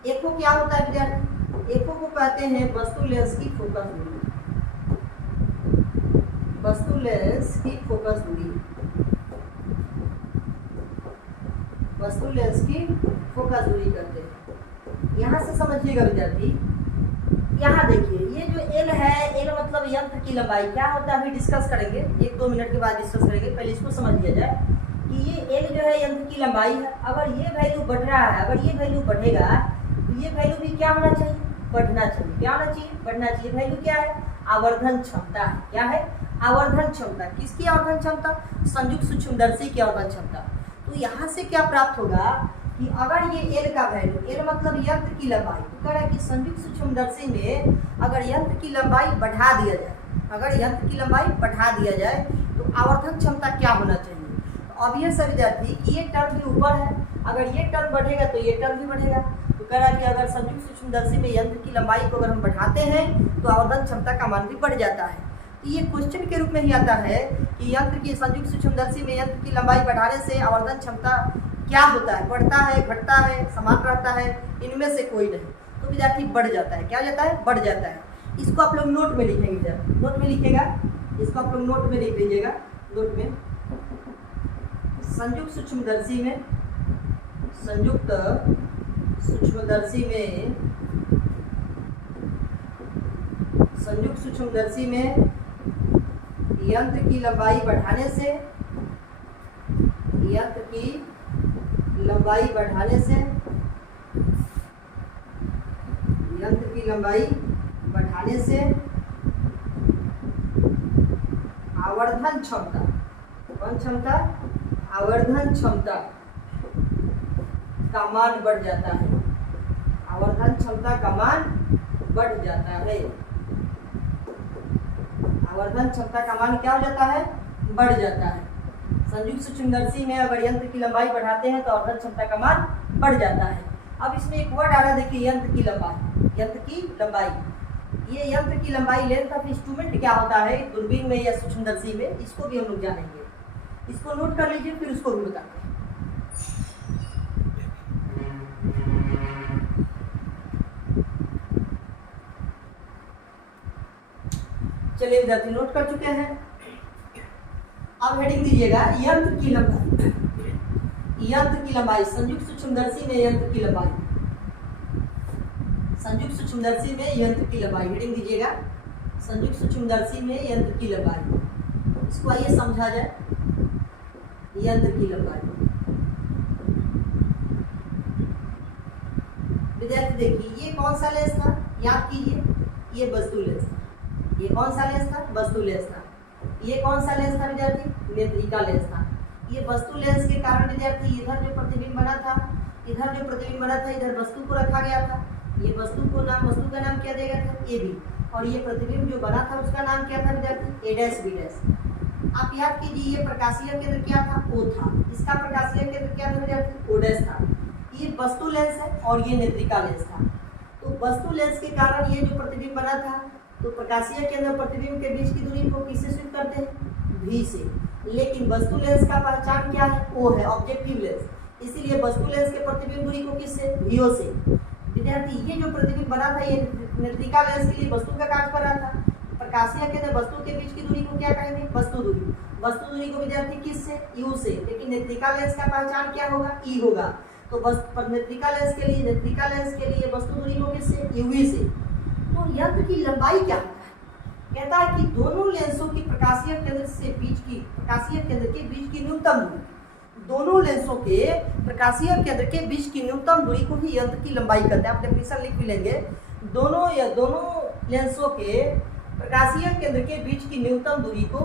एको क्या होता है विद्यार्थी? एको को कहते हैं वस्तु लेंस की फोकस दूरी, वस्तु लेंस की फोकस दूरी, वस्तु लेंस की फोकस दूरी करते हैं। यहाँ से समझिएगा विद्यार्थी, यहाँ देखिए ये जो एल है, एल मतलब यंत्र की लंबाई क्या होता है अभी डिस्कस करेंगे, 1-2 मिनट के बाद डिस्कस करेंगे। पहले इसको समझ लिया जाए कि ये एल जो है यंत्र की लंबाई है। अगर ये वैल्यू बढ़ रहा है, अगर ये वैल्यू बढ़ेगा तो ये वैल्यू भी क्या होना चाहिए, बढ़ना चाहिए। क्या होना चाहिए, बढ़ना चाहिए। वैल्यू क्या है, आवर्धन क्षमता है। क्या है, आवर्धन क्षमता। किसकी आवर्धन क्षमता, संयुक्त सूक्ष्मदर्शी की आवर्धन क्षमता। तो यहाँ से क्या प्राप्त होगा कि अगर ये एल का वैल्यू, एल मतलब यंत्र की लंबाई, तो कह रहा है कि संयुक्त सूक्ष्मदर्शी में अगर यंत्र की लंबाई बढ़ा दिया जाए, अगर यंत्र की लंबाई बढ़ा दिया जाए तो आवर्धन क्षमता क्या होना चाहिए। तो अब ये सब विद्यार्थी कि ये टर्म भी ऊपर है, अगर ये टर्म बढ़ेगा तो ये टर्म भी बढ़ेगा। तो कह रहा है कि अगर संयुक्त सूक्ष्मदर्शी में यंत्र की लंबाई को अगर हम बढ़ाते हैं तो आवर्धन क्षमता का मान भी बढ़ जाता है। तो ये क्वेश्चन के रूप में ही आता है कि यंत्र की संयुक्त सूक्ष्मदर्शी में यंत्र की लंबाई बढ़ाने से आवर्धन क्षमता क्या होता है, बढ़ता है, घटता है, समान रहता है, इनमें से कोई नहीं। तो विद्यार्थी बढ़ जाता है। क्या हो जाता है, बढ़ जाता है। इसको आप लोग नोट में लिखेंगे विद्यार्थी, नोट में लिखेगा, इसको आप लोग नोट में लिख लीजिएगा। नोट में संयुक्त सूक्ष्मदर्शी में, संयुक्त सूक्ष्मदर्शी में, संयुक्त सूक्ष्मदर्शी में यंत्र की लंबाई बढ़ाने से, यंत्र की लंबाई बढ़ाने से, यंत्र की लंबाई बढ़ाने से आवर्धन क्षमता, कौन क्षमता, आवर्धन क्षमता का मान बढ़ जाता है। आवर्धन क्षमता का मान बढ़ जाता है। आवर्धन क्षमता का मान क्या हो जाता है, बढ़ जाता है। संयुक्त सूक्ष्मदर्शी में अगर यंत्र की लंबाई बढ़ाते हैं तो आवर्धन क्षमता का मान बढ़ जाता है। अब इसमें एक वर्ड आ रहा है, देखिए यंत्र की लंबाई, यंत्र की लंबाई। ये यंत्र की लंबाई, लेंथ ऑफ इंस्ट्रूमेंट क्या होता है दूरबीन में या सूक्ष्मदर्शी में, इसको भी हम लोग जानेंगे। इसको नोट कर लीजिए, फिर उसको भी बताते हैं। चलिए विद्यार्थी नोट कर चुके हैं। अब हेडिंग दीजिएगा यंत्र की लंबाई, यंत्र की लंबाई, संयुक्त सूक्ष्मदर्शी में यंत्र की लंबाई, संयुक्त सूक्ष्मदर्शी में यंत्र की लंबाई। हेडिंग दीजिएगा संयुक्त सूक्ष्मदर्शी में यंत्र की लंबाई। इसको आइए समझा जाए, यंत्र की लंबाई। विद्यार्थी देखिए ये कौन सा लेंस था, याद कीजिए, ये वस्तु लेंस था। ये कौन सा लेंस था, वस्तु लेंस था। ये कौन सा लेंस था विद्यार्थी, नेत्रिका लेंस था। ये वस्तु लेंस के कारण विद्यार्थी इधर जो प्रतिबिंब बना था, इधर जो प्रतिबिंब बना था, इधर वस्तु को रखा गया था। ये वस्तु को नाम, वस्तु का नाम क्या दिया गया था, ए बी। और ये प्रतिबिंब जो बना था उसका नाम क्या था विद्यार्थी, ए डैश बी डैश। आप याद कीजिए ये प्रकाशीय केंद्र क्या था, ओ था। इसका प्रकाशीय केंद्र क्या था विद्यार्थी, ओ डैश था। ये वस्तु लेंस है और ये नेत्रिका लेंस था। तो वस्तु लेंस के कारण ये जो प्रतिबिंब बना था, तो प्रकाशीय केंद्र और प्रतिबिंब के बीच की दूरी को किससे सूचित करते हैं, भी से। लेकिन वस्तु लेंस का पहचान क्या है, ओ है, ऑब्जेक्टिव लेंस। इसीलिए वस्तु लेंस के प्रतिबिंब दूरी को किससे, वीओ से। विद्यार्थी ये जो प्रतिबिंब बना था ये नेत्रिका लेंस के लिए वस्तु का कार्य कर रहा था। प्रकाशीय केंद्र वस्तु के बीच की दूरी को क्या कहेंगे, वस्तु दूरी। वस्तु दूरी को विद्यार्थी किससे, यू से। लेकिन नेत्रिका लेंस का पहचान क्या होगा, ई होगा। तो नेत्रिका लेंस के लिए, नेत्रिका लेंस के लिए वस्तु दूरी को किससे, यूवी से। तो यंत्र की लंबाई क्या होता है, कहता है कि दोनों लेंसों की प्रकाशीय केंद्र से बीच की, प्रकाशीय केंद्र के बीच की न्यूनतम दूरी, दोनों लेंसों के प्रकाशीय केंद्र के बीच की न्यूनतम दूरी को ही यंत्र की लंबाई कहते हैं। आप डेफिनेशन लिख भी लेंगे, दोनों लेंसों के प्रकाशीय केंद्र के बीच की न्यूनतम दूरी को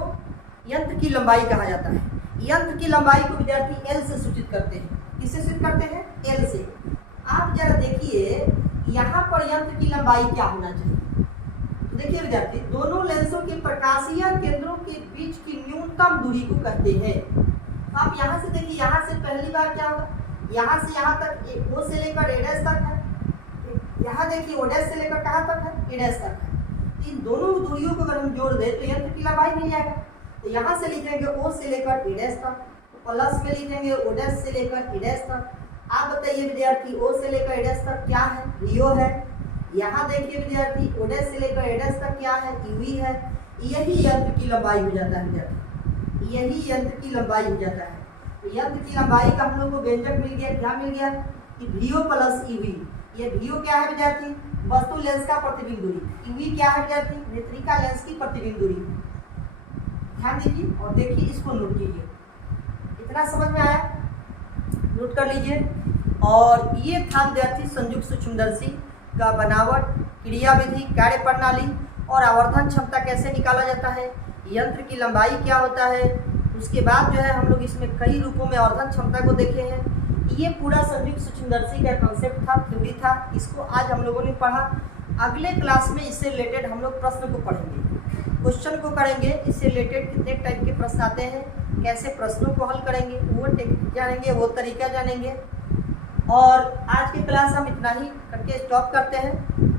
यंत्र की लंबाई कहा जाता है। यंत्र की लंबाई को विद्यार्थी एल से सूचित करते हैं। किससे सूचित करते हैं, एल से। आप जरा देखिए यहाँ पर यंत्र की लंबाई क्या होना चाहिए। तो देखिए विद्यार्थी, दोनों लेंसों के प्रकाशीय केंद्रों के बीच की न्यूनतम दूरी को कहते हैं। तो आप यहाँ से देखिए, यहाँ से पहली बार क्या होगा, यहाँ से यहाँ तक ओ से लेकर ए डैश तक है। यहाँ देखिए ओ डैश से लेकर कहाँ तक है, ए डैश तक है। इन दोनों दूरियों को अगर हम जोड़ दें तो यंत्र की लंबाई मिल जाएगा। तो यहाँ से लिखेंगे ओ से लेकर ए डैश तक, प्लस में लिखेंगे ओ डैश से लेकर ए डैश तक। आप बताइए विद्यार्थी ओ से लेकर ए डैश तक क्या है, वीओ है। यहाँ देखिए विद्यार्थी ओ डैश से लेकर ए डैश तक क्या है, यूवी है। यही यंत्र की लंबाई हो जाता है विद्यार्थी, यही यंत्र की लंबाई हो जाता है। तो यंत्र की लंबाई का हम लोग को व्यंजक मिल गया, क्या मिल गया कि वीओ प्लस ईवी। ये वीओ क्या है विद्यार्थी, वस्तु लेंस का प्रतिबिंब दूरी, यूवी क्या है विद्यार्थी, नेत्रिका लेंस की प्रतिबिंब दूरी। ध्यान दीजिए और देखिए, इसको नोट कीजिए। इतना समझ में आया, नोट कर लीजिए। और ये था विद्यार्थी संयुक्त सूक्ष्मदर्शी का बनावट, क्रिया विधि, कार्य प्रणाली और आवर्धन क्षमता कैसे निकाला जाता है, यंत्र की लंबाई क्या होता है। उसके बाद जो है हम लोग इसमें कई रूपों में आवर्धन क्षमता को देखे हैं। ये पूरा संयुक्त सूक्ष्मदर्शी का कॉन्सेप्ट था, थ्योरी था। इसको आज हम लोगों ने पढ़ा। अगले क्लास में इससे रिलेटेड हम लोग प्रश्न को पढ़ेंगे, क्वेश्चन को करेंगे। इससे रिलेटेड कितने टाइप के प्रश्न आते हैं, कैसे प्रश्नों को हल करेंगे, वो टेक्निक जानेंगे, वो तरीका जानेंगे। और आज की क्लास हम इतना ही करके स्टॉप करते हैं।